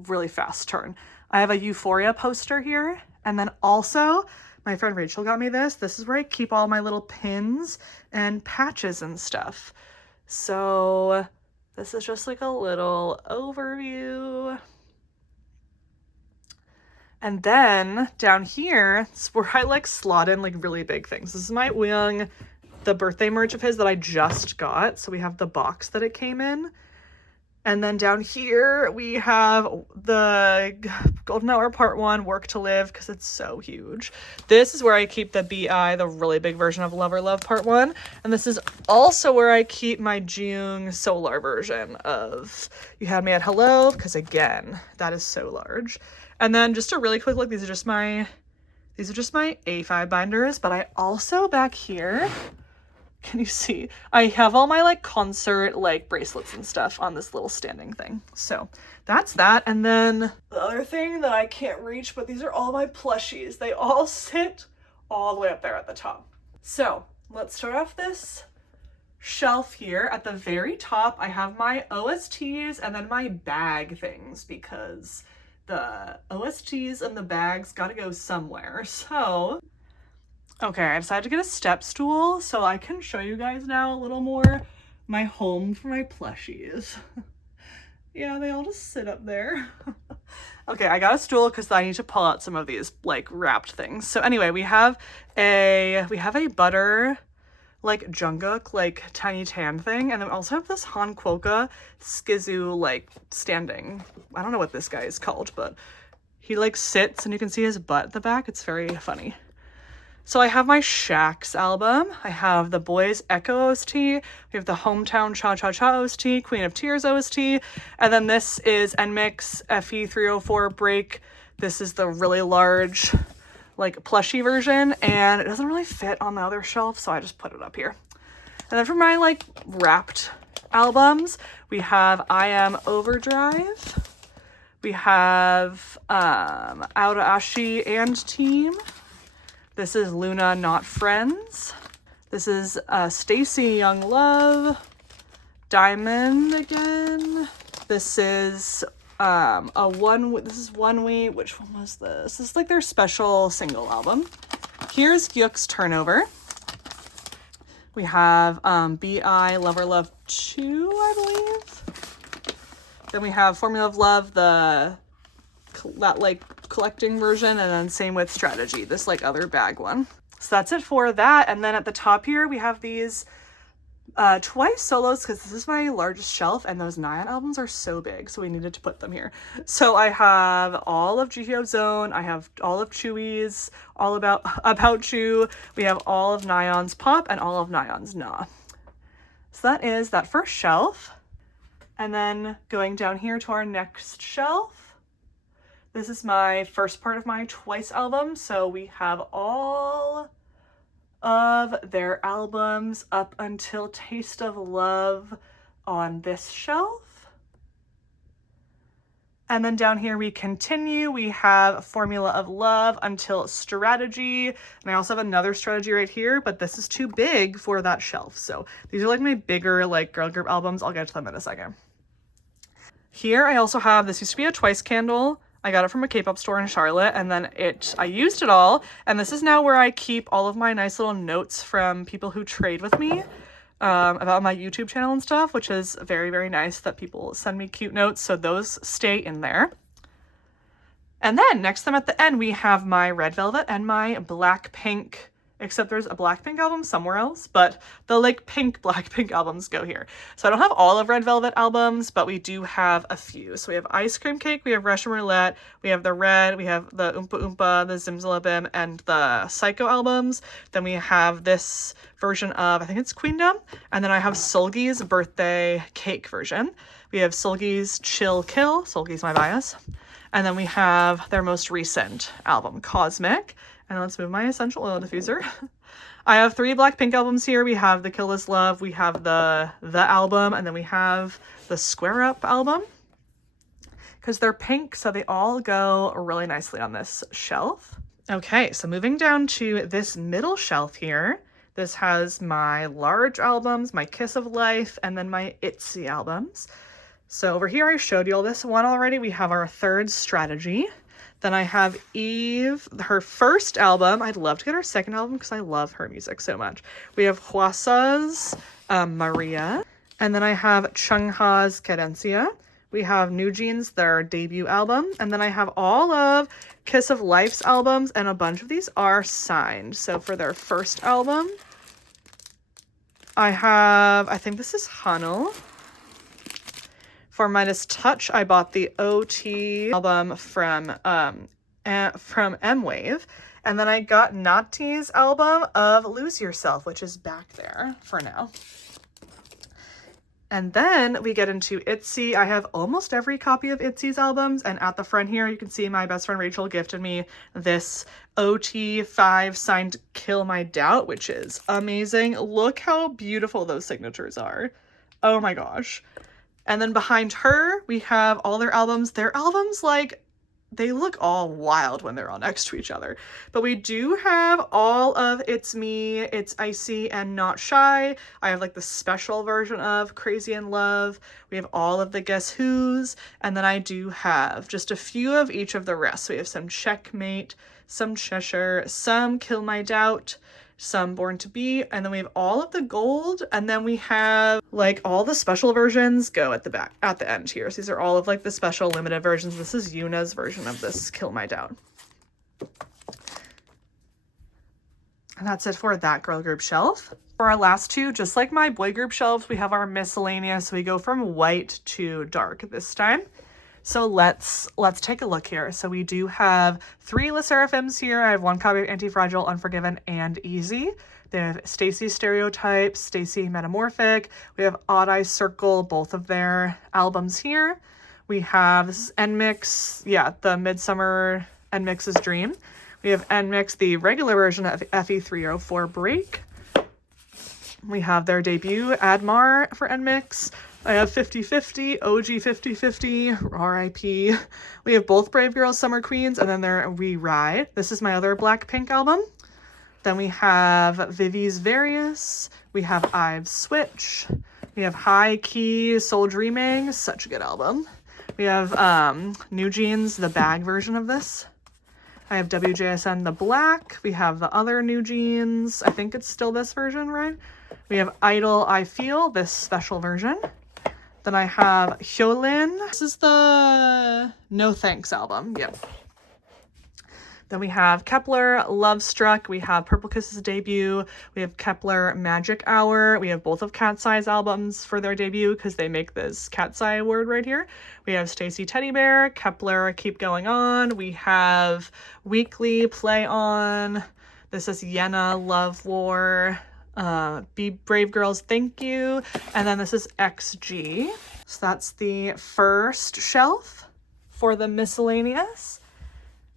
really fast turn. I have a Euphoria poster here. And then also, my friend Rachel got me this. This is where I keep all my little pins and patches and stuff. So this is just like a little overview. And then down here, is where I like slot in like really big things. This is my Wooyoung, the birthday merch of his that I just got. So we have the box that it came in. And then down here we have the Golden Hour Part 1, Work to Live, because it's so huge. This is where I keep the BI, the really big version of Lover Love Part 1. And this is also where I keep my Jung Solar version of You Had Me at Hello, because again, that is so large. And then just a really quick look, these are just my A5 binders, but I also back here, can you see? I have all my like concert like bracelets and stuff on this little standing thing. So that's that. And then the other thing that I can't reach, but these are all my plushies. They all sit all the way up there at the top. So let's start off this shelf here. At the very top, I have my OSTs and then my bag things because the OSTs and the bags gotta go somewhere. So okay, I decided to get a step stool so I can show you guys now a little more my home for my plushies. Yeah, they all just sit up there. Okay, I got a stool because I need to pull out some of these like wrapped things. So anyway, we have a butter like Jungkook like tiny tan thing, and then we also have this Han Kwoka Skizu like standing. I don't know what this guy is called, but he like sits and you can see his butt at the back. It's very funny. So I have my Shax album. I have the Boys Echo OST. We have the Hometown Cha Cha Cha OST, Queen of Tears OST. And then this is NMIX FE304 Break. This is the really large, like plushie version, and it doesn't really fit on the other shelf, so I just put it up here. And then for my like wrapped albums, we have I Am Overdrive. We have Ateez and Team. This is Luna Not Friends. This is Stacy Young Love. Diamond again. This is this is One Week. Which one was this? This is like their special single album. Here's Gyuk's Turnover. We have B.I. Lover Love 2, I believe. Then we have Formula of Love, that like collecting version, and then same with Strategy, this like other bag one. So that's it for that. And then at the top here, we have these Twice solos, because this is my largest shelf, and those Nyan albums are so big, so we needed to put them here. So I have all of Jihyo Zone, I have all of Chewy's, all about Chew, we have all of Nyan's Pop, and all of Nyan's Na. So that is that first shelf. And then going down here to our next shelf, this is my first part of my Twice album. So we have all of their albums up until Taste of Love on this shelf. And then down here we continue. We have Formula of Love until Strategy. And I also have another Strategy right here, but this is too big for that shelf. So these are like my bigger like girl group albums. I'll get to them in a second. Here I also have, this used to be a Twice candle. I got it from a K-pop store in Charlotte, and then I used it all, and this is now where I keep all of my nice little notes from people who trade with me about my YouTube channel and stuff, which is very, very nice that people send me cute notes, so those stay in there. And then next to them at the end, we have my Red Velvet and my Blackpink, except there's a Blackpink album somewhere else, but the like pink Blackpink albums go here. So I don't have all of Red Velvet albums, but we do have a few. So we have Ice Cream Cake, we have Russian Roulette, we have the Red, we have the Oompa Oompa, the Zimzalabim, and the Psycho albums. Then we have this version of, I think it's Queendom, and then I have Seulgi's birthday cake version. We have Seulgi's Chill Kill, Seulgi's my bias. And then we have their most recent album, Cosmic. And let's move my essential oil diffuser. I have 3 Blackpink albums here. We have the Kill This Love, we have the album, and then we have the Square Up album. Because they're pink, so they all go really nicely on this shelf. Okay, so moving down to this middle shelf here. This has my large albums, my Kiss of Life, and then my ITZY albums. So over here I showed you all this one already. We have our third Strategy. Then I have Eve, her first album. I'd love to get her second album because I love her music so much. We have Hwasa's Maria. And then I have Chungha's Cadencia. We have New Jeans, their debut album. And then I have all of Kiss of Life's albums, and a bunch of these are signed. So for their first album, I think this is Hanul. For Midas Touch, I bought the OT album from M-Wave. And then I got Nati's album of Lose Yourself, which is back there for now. And then we get into ITZY. I have almost every copy of ITZY's albums. And at the front here, you can see my best friend Rachel gifted me this OT5 signed Kill My Doubt, which is amazing. Look how beautiful those signatures are. Oh my gosh. And then behind her, we have all their albums. Their albums, like, they look all wild when they're all next to each other. But we do have all of It's Me, It's Icy, and Not Shy. I have, like, the special version of Crazy in Love. We have all of the Guess Who's. And then I do have just a few of each of the rest. So we have some Checkmate, some Cheshire, some Kill My Doubt, some Born to Be, and then we have all of the gold, and then we have like all the special versions go at the back at the end here. So these are all of like the special limited versions. This is Yuna's version of this Kill My Doubt. And that's it for that girl group shelf. For our last two, just like my boy group shelves, we have our miscellaneous. We go from white to dark this time. So let's take a look here. So we do have 3 Le Seraphims here. I have 1 copy of Anti-Fragile, Unforgiven, and Easy. They have Stacy Stereotype, Stacy Metamorphic. We have Odd Eye Circle, both of their albums here. We have, this is NMIX, yeah, the Midsummer NMIX's Dream. We have NMIX, the regular version of FE304 Break. We have their debut, Admar, for NMIX. I have 50/50, OG 50/50, RIP. We have both Brave Girls, Summer Queens, and then there We Ride. This is my other Blackpink album. Then we have Vivi's Various. We have I've Switch. We have High Key Soul Dreaming, such a good album. We have New Jeans, the bag version of this. I have WJSN, the black. We have the other New Jeans. I think it's still this version, right? We have Idol, I Feel, this special version. Then I have Hyolyn. This is the No Thanks album. Yep. Then we have Kepler, Love Struck. We have Purple Kiss's debut. We have Kepler, Magic Hour. We have both of Cat's Eye's albums for their debut because they make this Cat's Eye award right here. We have Stacy Teddy Bear, Kepler, Keep Going On. We have Weekly, Play On. This is Yena, Love War. Be Brave Girls, Thank You. And then this is XG. So that's the first shelf for the Miscellaneous.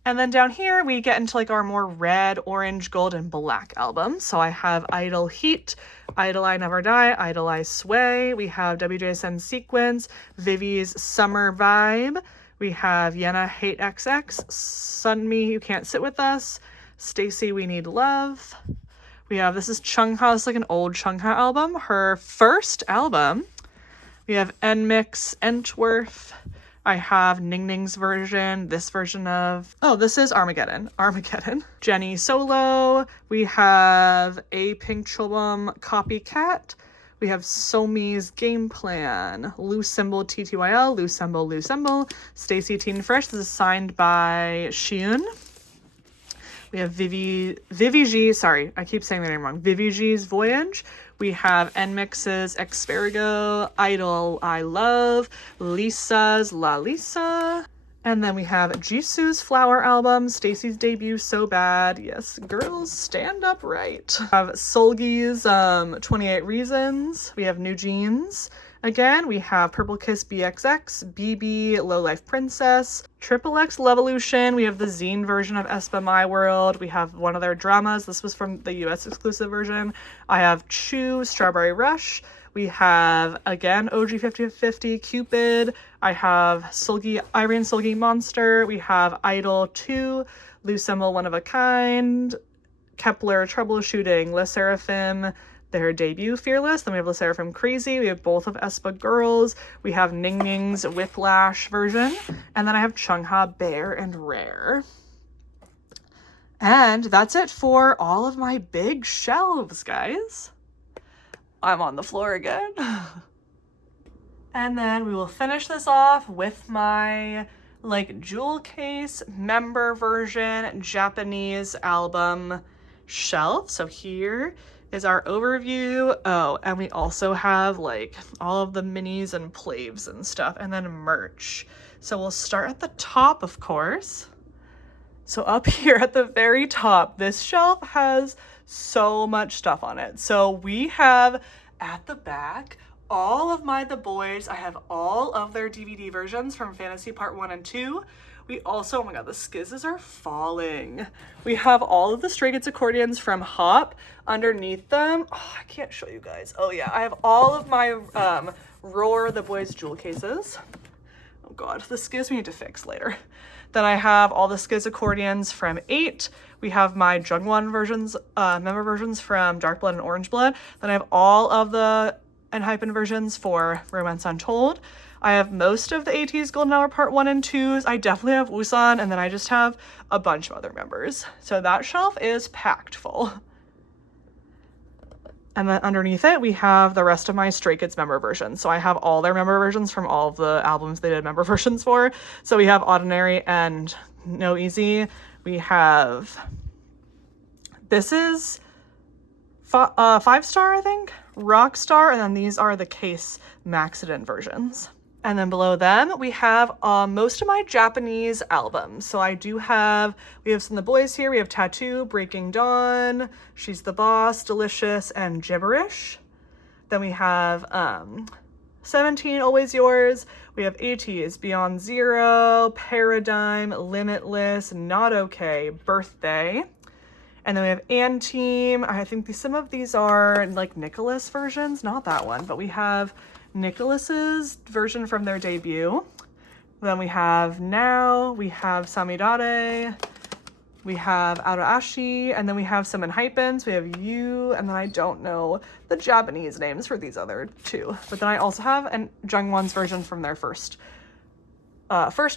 And then down here we get into like our more red, orange, gold, and black albums. So I have Idol Heat, Idol I Never Die, Idol I Sway. We have WJSN Sequence, Vivi's Summer Vibe. We have Yena Hate XX, Sunmi You Can't Sit With Us, Stacy We Need Love. We have, this is Chungha, it's like an old Chungha album, her first album. We have Nmix, Entworth. I have Ning Ning's version, this version of, oh, this is Armageddon. Jenny Solo. We have A Pink Chulbum, Copycat. We have Somi's Game Plan, Loose Symbol TTYL, Loose Symbol, Stacy Teen Fresh. This is signed by Xiun. We have Vivi G, sorry, I keep saying the name wrong. Vivi G's Voyage. We have Nmix's Experigo, Idol I Love, Lisa's La Lisa. And then we have Jisoo's Flower album, Stacy's debut, So Bad. Yes, girls, stand up right. We have Solgi's 28 Reasons. We have New Jeans. Again, we have Purple Kiss BXX, BB, Low Life Princess, XXX Levolution. We have the zine version of aespa My World. We have one of their dramas. This was from the US exclusive version. I have Chew, Strawberry Rush. We have, again, OG 50/50, Cupid. I have Irene Solgi Monster. We have Idol 2, Loose Symbol One of a Kind, Kepler Troubleshooting, Le Seraphim, their debut Fearless. Then we have Le Seraphim Crazy. We have both of aespa Girls. We have Ning Ning's Whiplash version. And then I have Chungha Bare and Rare. And that's it for all of my big shelves, guys. I'm on the floor again. And then we will finish this off with my like jewel case member version Japanese album shelf. So here is our overview. Oh, and we also have like all of the minis and plaves and stuff, and then merch. So we'll start at the top, of course. So up here at the very top, this shelf has so much stuff on it. So we have at the back all of The Boys. I have all of their DVD versions from Fantasy Part 1 and 2. We also, oh my god, the skizzes are falling. We have all of the Stray Kids accordions from Hop underneath them. Oh, I can't show you guys. Oh yeah, I have all of my Roar The Boys jewel cases. Oh god, the skiz we need to fix later. Then I have all the skiz accordions from 8. We have my Jungwon versions, member versions from Dark Blood and Orange Blood. Then I have all of the Enhypen versions for Romance Untold. I have most of the Ateez Golden Hour Part 1 and 2s. I definitely have Woosan, and then I just have a bunch of other members. So that shelf is packed full. And then underneath it, we have the rest of my Stray Kids member versions. So I have all their member versions from all of the albums they did member versions for. So we have Ordinary and No Easy. We have, this is 5-star, I think, Rockstar, and then these are the Case Maxident versions. And then below them, we have most of my Japanese albums. So I do have, we have some of the boys here. We have Tattoo, Breaking Dawn, She's the Boss, Delicious, and Gibberish. Then we have 17, Always Yours. We have Ateez, Beyond Zero, Paradigm, Limitless, Not Okay, Birthday. And then we have Anteam. I think some of these are like Nicholas versions, not that one, but we have Nicholas's version from their debut. Then we have Now, we have Samidare, we have Arashi, and then we have some Enhypens, we have You, and then I don't know the Japanese names for these other two. But then I also have an Jungwon's version from their first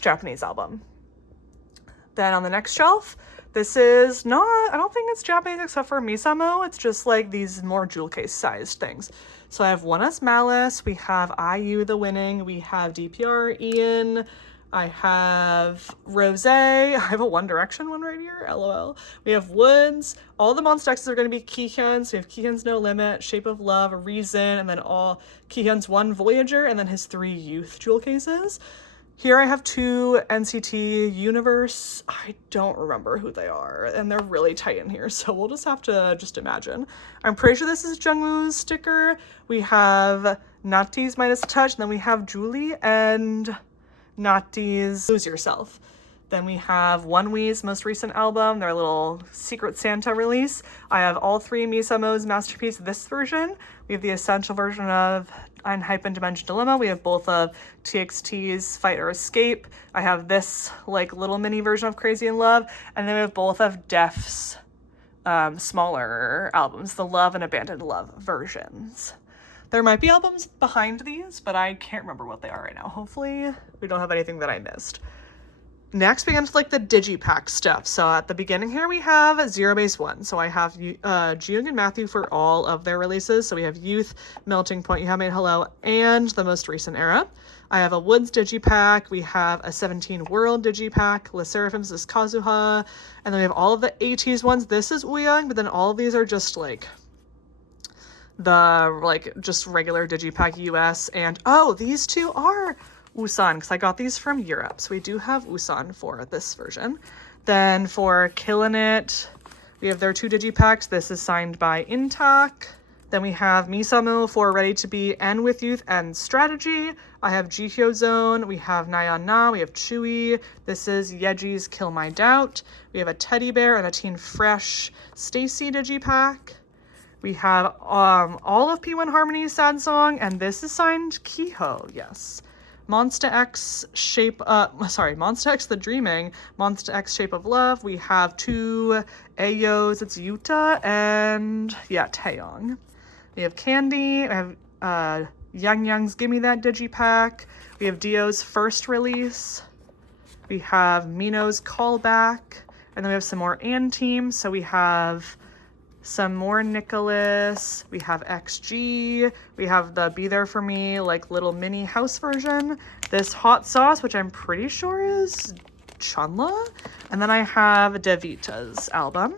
Japanese album. Then on the next shelf, this is not, I don't think it's Japanese except for Misamo. It's just like these more jewel case sized things. So I have 1S Malice, we have IU The Winning, we have DPR Ian, I have Rose, I have a One Direction one right here, LOL. We have Woods, all the Monsta X's are going to be Kihyun's. We have Kihyun's No Limit, Shape of Love, Reason, and then all Kihyun's one Voyager, and then his 3 Youth jewel cases. Here I have 2 NCT Universe. I don't remember who they are, and they're really tight in here, so we'll just have to imagine. I'm pretty sure this is Jungwoo's sticker. We have Natty's Minus Touch, and then we have Julie and Natty's Lose Yourself. Then we have OneWe's most recent album, their little Secret Santa release. I have all 3 Misamo's Masterpiece, this version. We have the essential version of Enhypen Dimension Dilemma. We have both of TXT's Fight or Escape. I have this like little mini version of Crazy in Love. And then we have both of Def's smaller albums, the Love and Abandoned Love versions. There might be albums behind these, but I can't remember what they are right now. Hopefully we don't have anything that I missed. Next, we get into like the Digipack stuff. So at the beginning here, we have Zero Base 1. So I have Jung and Matthew for all of their releases. So we have Youth, Melting Point, You Have Made Hello, and the most recent era. I have a Woods Digipack. We have a 17 World Digipack. Le Seraphim's is Kazuha. And then we have all of the Ateez ones. This is Uyang, but then all of these are just like the just regular Digipack US. And oh, these two are Usan, because I got these from Europe. So we do have Usan for this version. Then for Killin' It, we have their 2 Digipacks. This is signed by Intak. Then we have Misamo for Ready to Be and With Youth and Strategy. I have Jihyo Zone. We have Nayeon Na. We have Chewy. This is Yeji's Kill My Doubt. We have a Teddy Bear and a Teen Fresh Stacy Digipack. We have all of P1 Harmony's Sad Song, and this is signed Kiho, yes. Monsta X Monsta X The Dreaming, Monsta X Shape of Love. We have 2 Ayos, it's Yuta and Taeyong. We have Candy, we have Yang Yang's Gimme That Digipack. We have Dio's first release. We have Mino's Callback, and then we have some more An teams. So we have some more Nicholas, we have XG, we have the Be There For Me, like little mini house version, this Hot Sauce, which I'm pretty sure is Chunla, and then I have Davita's album.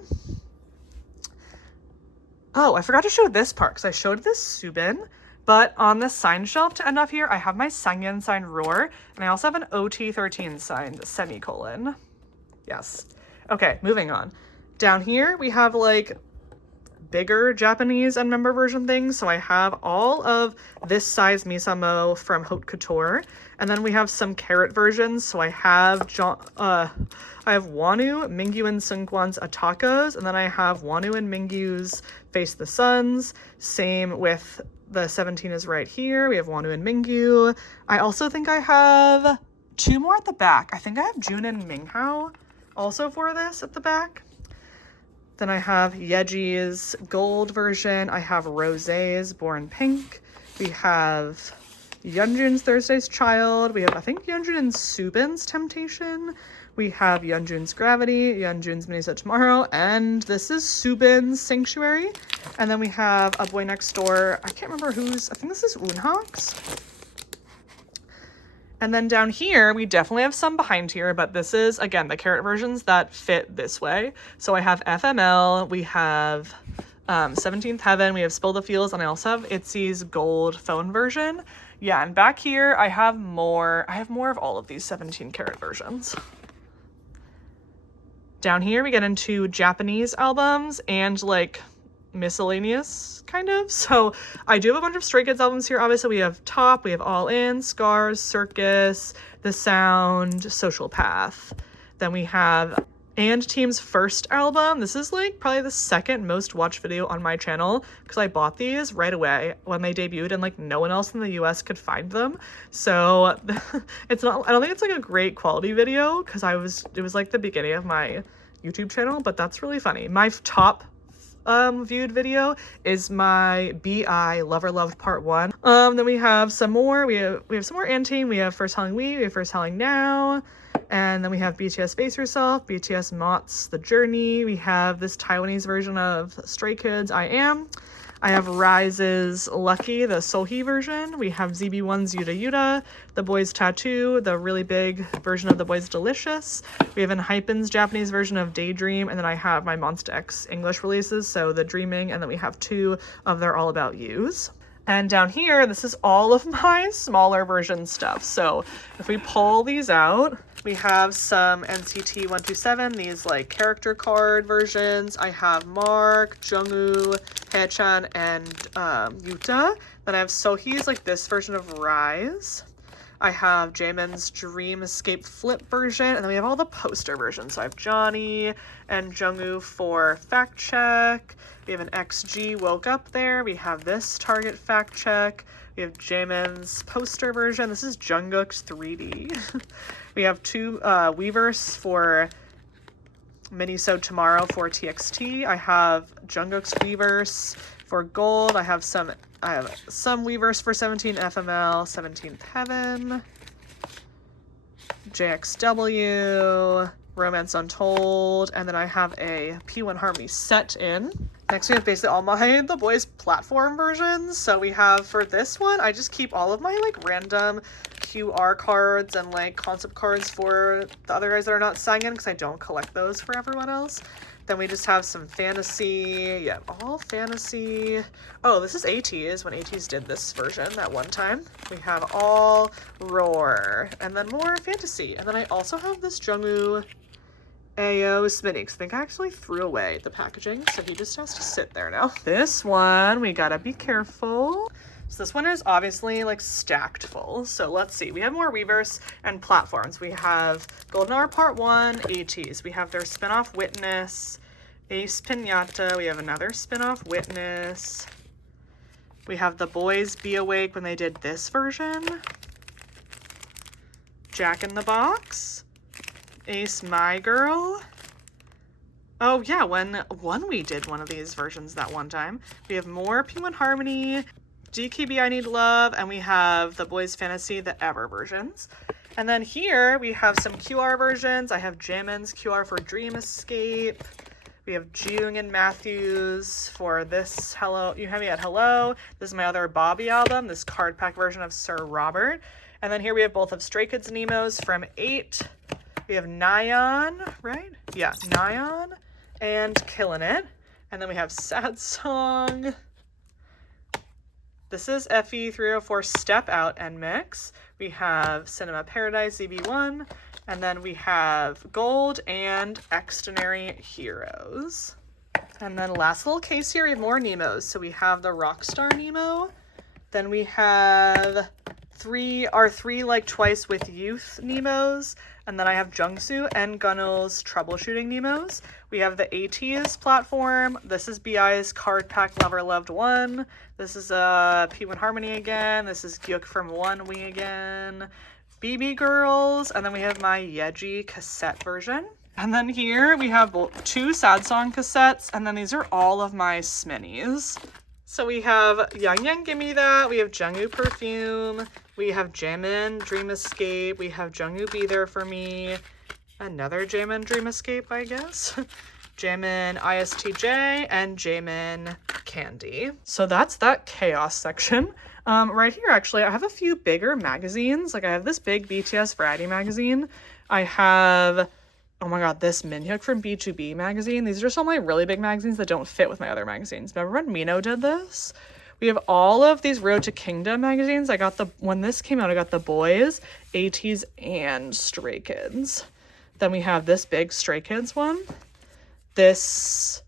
Oh, I forgot to show this part, because I showed this Subin, but on the sign shelf to end off here, I have my Sangyeon signed Roar, and I also have an OT13 signed Semicolon. Yes. Okay, moving on. Down here, we have like bigger Japanese and member version things. So I have all of this size Misamo from Haute Couture, and then we have some carrot versions. So I have Wonu, Mingyu, and Seungkwan's Atakos, and then I have Wonu and Mingyu's Face the Suns. Same with the 17 is right here. We have Wonu and Mingyu. I also think I have 2 more at the back. I think I have Jun and Minghao also for this at the back. Then I have Yeji's gold version. I have Rosé's Born Pink. We have Yeonjun's Thursday's Child. We have, I think, Yeonjun and Subin's Temptation. We have Yeonjun's Gravity, Yeonjun's Mini Set Tomorrow, and this is Subin's Sanctuary. And then we have A Boy Next Door. I can't remember whose, I think this is Eunhak's. And then down here, we definitely have some behind here, but this is, again, the carrot versions that fit this way. So I have FML, we have 17th Heaven, we have Spill the Feels, and I also have ITZY's gold phone version. Yeah, and back here, I have more of all of these 17 karat versions. Down here, we get into Japanese albums and like miscellaneous kind of. So I do have a bunch of Stray Kids albums here. Obviously we have Top, we have All In, Scars, Circus, The Sound, Social Path. Then we have and Team's first album. This is like probably the second most watched video on my channel because I bought these right away when they debuted and like no one else in the US could find them. So it's not, I don't think it's like a great quality video because it was like the beginning of my YouTube channel, but that's really funny. My top viewed video is my BI Lover Loved Part 1. Then we have some more. We have some more Anteen. We have First Telling We have First Telling Now. And then we have BTS Face Yourself, BTS Mott's The Journey. We have this Taiwanese version of Stray Kids, I Am. I have Rise's Lucky, the Sohee version. We have ZB1's Yuta Yuta, The Boys Tattoo, the really big version of The Boys Delicious. We have Enhypen's Japanese version of Daydream, and then I have my Monsta X English releases, so The Dreaming, and then we have 2 of their All About Yous. And down here, this is all of my smaller version stuff. So if we pull these out, we have some NCT 127, these like character card versions. I have Mark, Jungwoo, Haechan, and Yuta. Then I have Sohee's like this version of Rise. I have Jaemin's Dream Escape Flip version, and then we have all the poster versions. So I have Johnny and Jungwoo for Fact Check. We have an XG Woke Up there. We have this Target Fact Check. We have Jaemin's poster version. This is Jungkook's 3D. We have 2 Weverse for Minisode Tomorrow for TXT. I have Jungkook's Weverse for Gold. I have some Weverse for 17 FML, 17th Heaven, JXW, Romance Untold, and then I have a P1 Harmony set in. Next we have basically all The Boys platform versions. So we have for this one, I just keep all of my like random QR cards and like concept cards for the other guys that are not signed in because I don't collect those for everyone else. Then we just have some fantasy, yeah, all fantasy. Oh, this is Ateez, when Ateez did this version that one time. We have all Roar, and then more fantasy. And then I also have this Jungwoo Ayo Smittix. I think I actually threw away the packaging, so he just has to sit there now. This one, we gotta be careful. So this one is obviously like stacked full. So let's see, we have more Weverse and platforms. We have Golden Hour Part 1, Ateez. We have their spinoff Witness, Ace Pinata. We have another spinoff Witness. We have the Boys Be Awake when they did this version. Jack in the Box. Ace My Girl. Oh yeah, when we did one of these versions that one time. We have more P1 Harmony, DKB I Need Love, and we have the Boys Fantasy, the Ever versions. And then here we have some QR versions. I have Jaemin's QR for Dream Escape. We have Jung and Matthews for this Hello, You Have Me at Hello. This is my other Bobby album, this card pack version of Sir Robert. And then here we have both of Stray Kids Nemos from 8. We have Nyan, right? Yeah, Nyan and Killin' It. And then we have Sad Song. This is FE304 Step Out and Mix. We have Cinema Paradise ZB1. And then we have Gold and Extraordinary Heroes. And then last little case here, we have more Nemos. So we have the Rockstar Nemo. Then we have our three like twice with youth Nemos. And then I have Jungsu and Gunnel's Troubleshooting Nemos. We have the Ateez platform. This is BI's Card Pack Lover Loved 1. This is P1 Harmony again. This is Gyuk from One Wing again. BB Girls. And then we have my Yeji cassette version. And then here we have 2 sad song cassettes. And then these are all of my Sminis. So we have Young Young Gimme That. We have Jungwoo Perfume. We have Jaemin Dream Escape. We have Jungwoo Be There For Me. Another Jaemin Dream Escape, I guess. Jaemin ISTJ and Jaemin Candy. So that's that chaos section. Right here, actually, I have a few bigger magazines. Like I have this big BTS Variety magazine. I have, oh my god, this Minhyuk from B2B magazine. These are just all my really big magazines that don't fit with my other magazines. Remember when Mino did this? We have all of these Road to Kingdom magazines. I got when this came out, I got the Boys, Ateez, and Stray Kids. Then we have this big Stray Kids one. This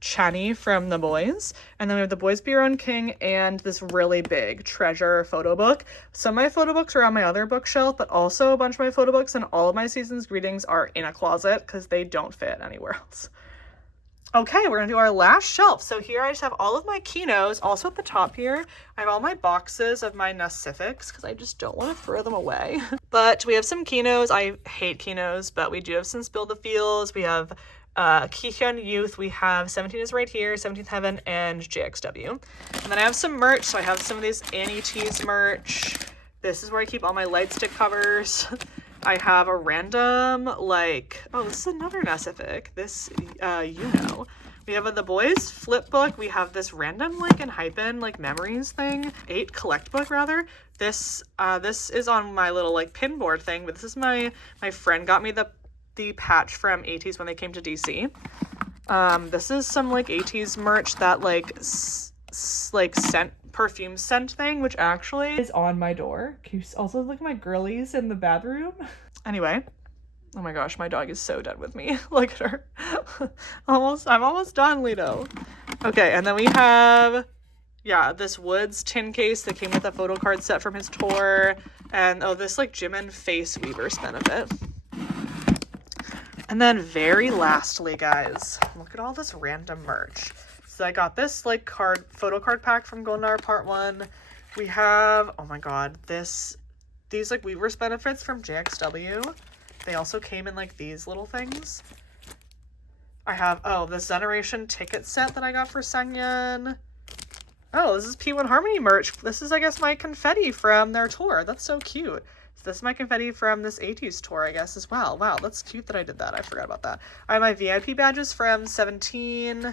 Chani from the Boys, and then we have the Boys Be Your Own King and this really big treasure photo book. Some of my photo books are on my other bookshelf, but also a bunch of my photo books and all of my season's greetings are in a closet because they don't fit anywhere else. Okay, we're gonna do our last shelf. So here I just have all of my Kinos. Also at the top here, I have all my boxes of my Nacifics because I just don't want to throw them away. But we have some Kinos. I hate Kinos, but we do have some Spill the Feels. We have Kihyun Youth, we have 17 is right here, 17th Heaven, and JXW. And then I have some merch, so I have some of these Ateez merch. This is where I keep all my light stick covers. I have a random, like, oh, this is another Nacific. This, you know. We have the Boys flip book. We have this random, like, Enhypen, like, memories thing. 8 collect book, rather. This is on my little, like, pin board thing, but this is my friend got me the patch from Ateez when they came to DC. This is some like Ateez merch, that like scent, perfume scent thing, which actually is on my door. Can you also look at my girlies in the bathroom? Anyway, oh my gosh, my dog is so done with me. Look at her. I'm almost done, Lido. Okay, and then we have, yeah, this Woods tin case that came with a photo card set from his tour, and oh, this like Jimin face weaver benefit. And then very lastly, guys, look at all this random merch. So I got this like photo card pack from Golden Hour Part 1. We have, oh my god, these like Weavers benefits from JXW. They also came in like these little things. I have, oh, this Generation ticket set that I got for Sangyeon. Oh, this is P1 Harmony merch. This is, I guess, my confetti from their tour. That's so cute. This is my confetti from this Ateez tour, I guess, as well. Wow, that's cute that I did that. I forgot about that. I have my VIP badges from 17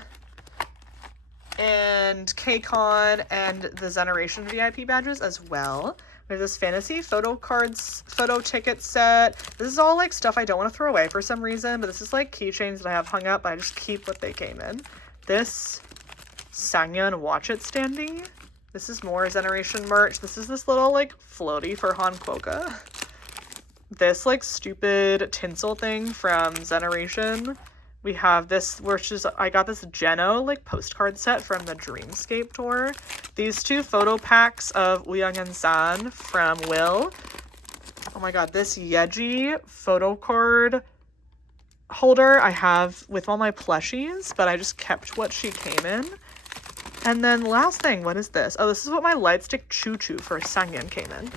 and KCON and the Generation VIP badges as well. We have this fantasy photo ticket set. This is all like stuff I don't want to throw away for some reason, but this is like keychains that I have hung up, but I just keep what they came in. This Sangyeon Watch It standee. This is more Generation merch. This is this little, like, floaty for Han Kwoka. This, like, stupid tinsel thing from Generation. We have this, which is, I got this Geno, like, postcard set from the Dreamscape tour. These 2 photo packs of Wooyoung and San from Will. Oh my god, this Yeji photo card holder I have with all my plushies, but I just kept what she came in. And then last thing, what is this? Oh, this is what my Lightstick Choo Choo for Sangyeon came in.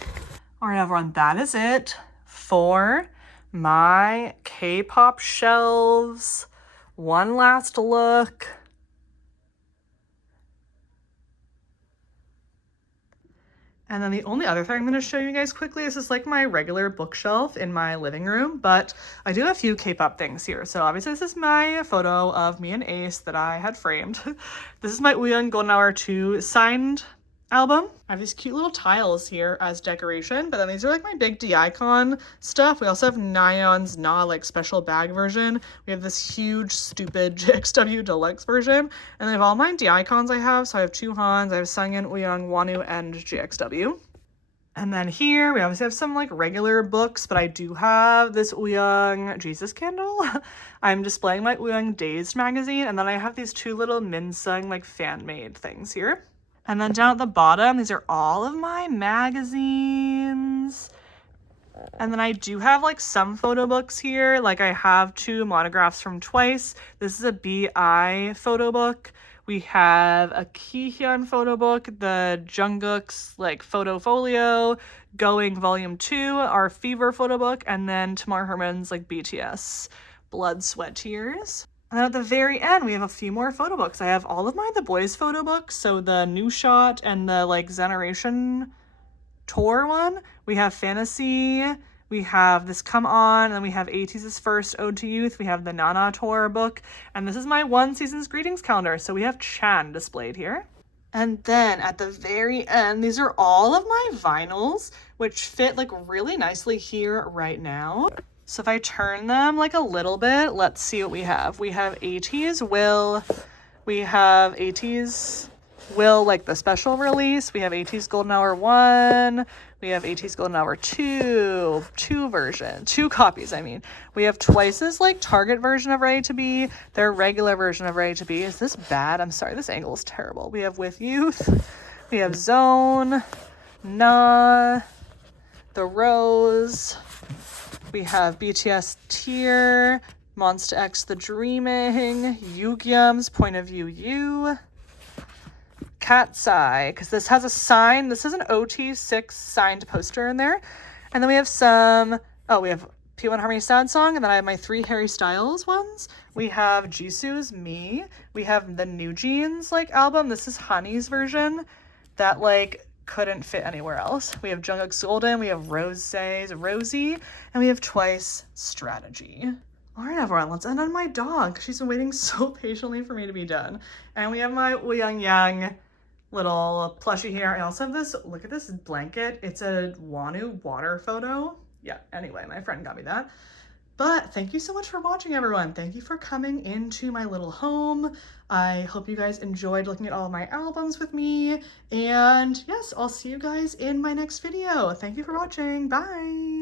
All right, everyone, that is it for my K-pop shelves. One last look. And then the only other thing I'm going to show you guys quickly is just like my regular bookshelf in my living room, but I do have a few K-pop things here. So obviously this is my photo of me and Ace that I had framed. This is my Wooyoung Golden Hour 2 signed album. I have these cute little tiles here as decoration, but then these are like my big Ikon stuff. We also have Nayeon's like special bag version. We have this huge stupid JXW deluxe version, and I have all my Ikons I have. So I have 2 Hans, I have Sangyeon, Wooyoung, Wonu, and JXW. And then here we obviously have some like regular books, but I do have this Wooyoung Jesus candle. I'm displaying my Wooyoung Dazed magazine, and then I have these 2 little Minsung like fan-made things here. And then down at the bottom, these are all of my magazines. And then I do have like some photo books here. Like I have 2 monographs from Twice. This is a BI photo book. We have a Kihyun photo book, the Jungkook's like photo folio, Going Volume 2, our Fever photo book, and then Tamar Herman's like BTS Blood, Sweat, Tears. And then at the very end, we have a few more photo books. I have all of the Boys photo books, so the New Shot and the like Generation tour one. We have Fantasy, we have this Come On, and we have Ateez's first Ode to Youth. We have the Nana tour book, and this is my 1 season's greetings calendar. So we have Chan displayed here. And then at the very end, these are all of my vinyls, which fit like really nicely here right now. So if I turn them like a little bit, let's see what we have. We have Ateez Will, we have Ateez Will like the special release, we have Ateez Golden Hour 1, We have Ateez Golden Hour 2 copies, I mean. We have Twice's like Target version of Ready to Be, their regular version of Ready to Be. Is this bad? I'm sorry, this angle is terrible. We have With Youth, we have Zone, Nah, The Rose, we have BTS Tear, Monsta X The Dreaming, Yugyeom's Point of View You, Cat's Eye, because this has a sign. This is an OT6 signed poster in there. And then we have some, we have P1 Harmony Sad Song, and then I have my 3 Harry Styles ones. We have Jisoo's Me. We have the New Jeans like album. This is Honey's version that like couldn't fit anywhere else. We have Jungkook's Golden, we have Rose's Rosie, and we have Twice Strategy. All right, everyone, let's end on my dog. She's been waiting so patiently for me to be done. And we have my Woyoung Yang little plushie here. I also have this, look at this blanket. It's a Wonu water photo. Yeah, anyway, my friend got me that. But thank you so much for watching, everyone. Thank you for coming into my little home. I hope you guys enjoyed looking at all of my albums with me. And yes, I'll see you guys in my next video. Thank you for watching. Bye.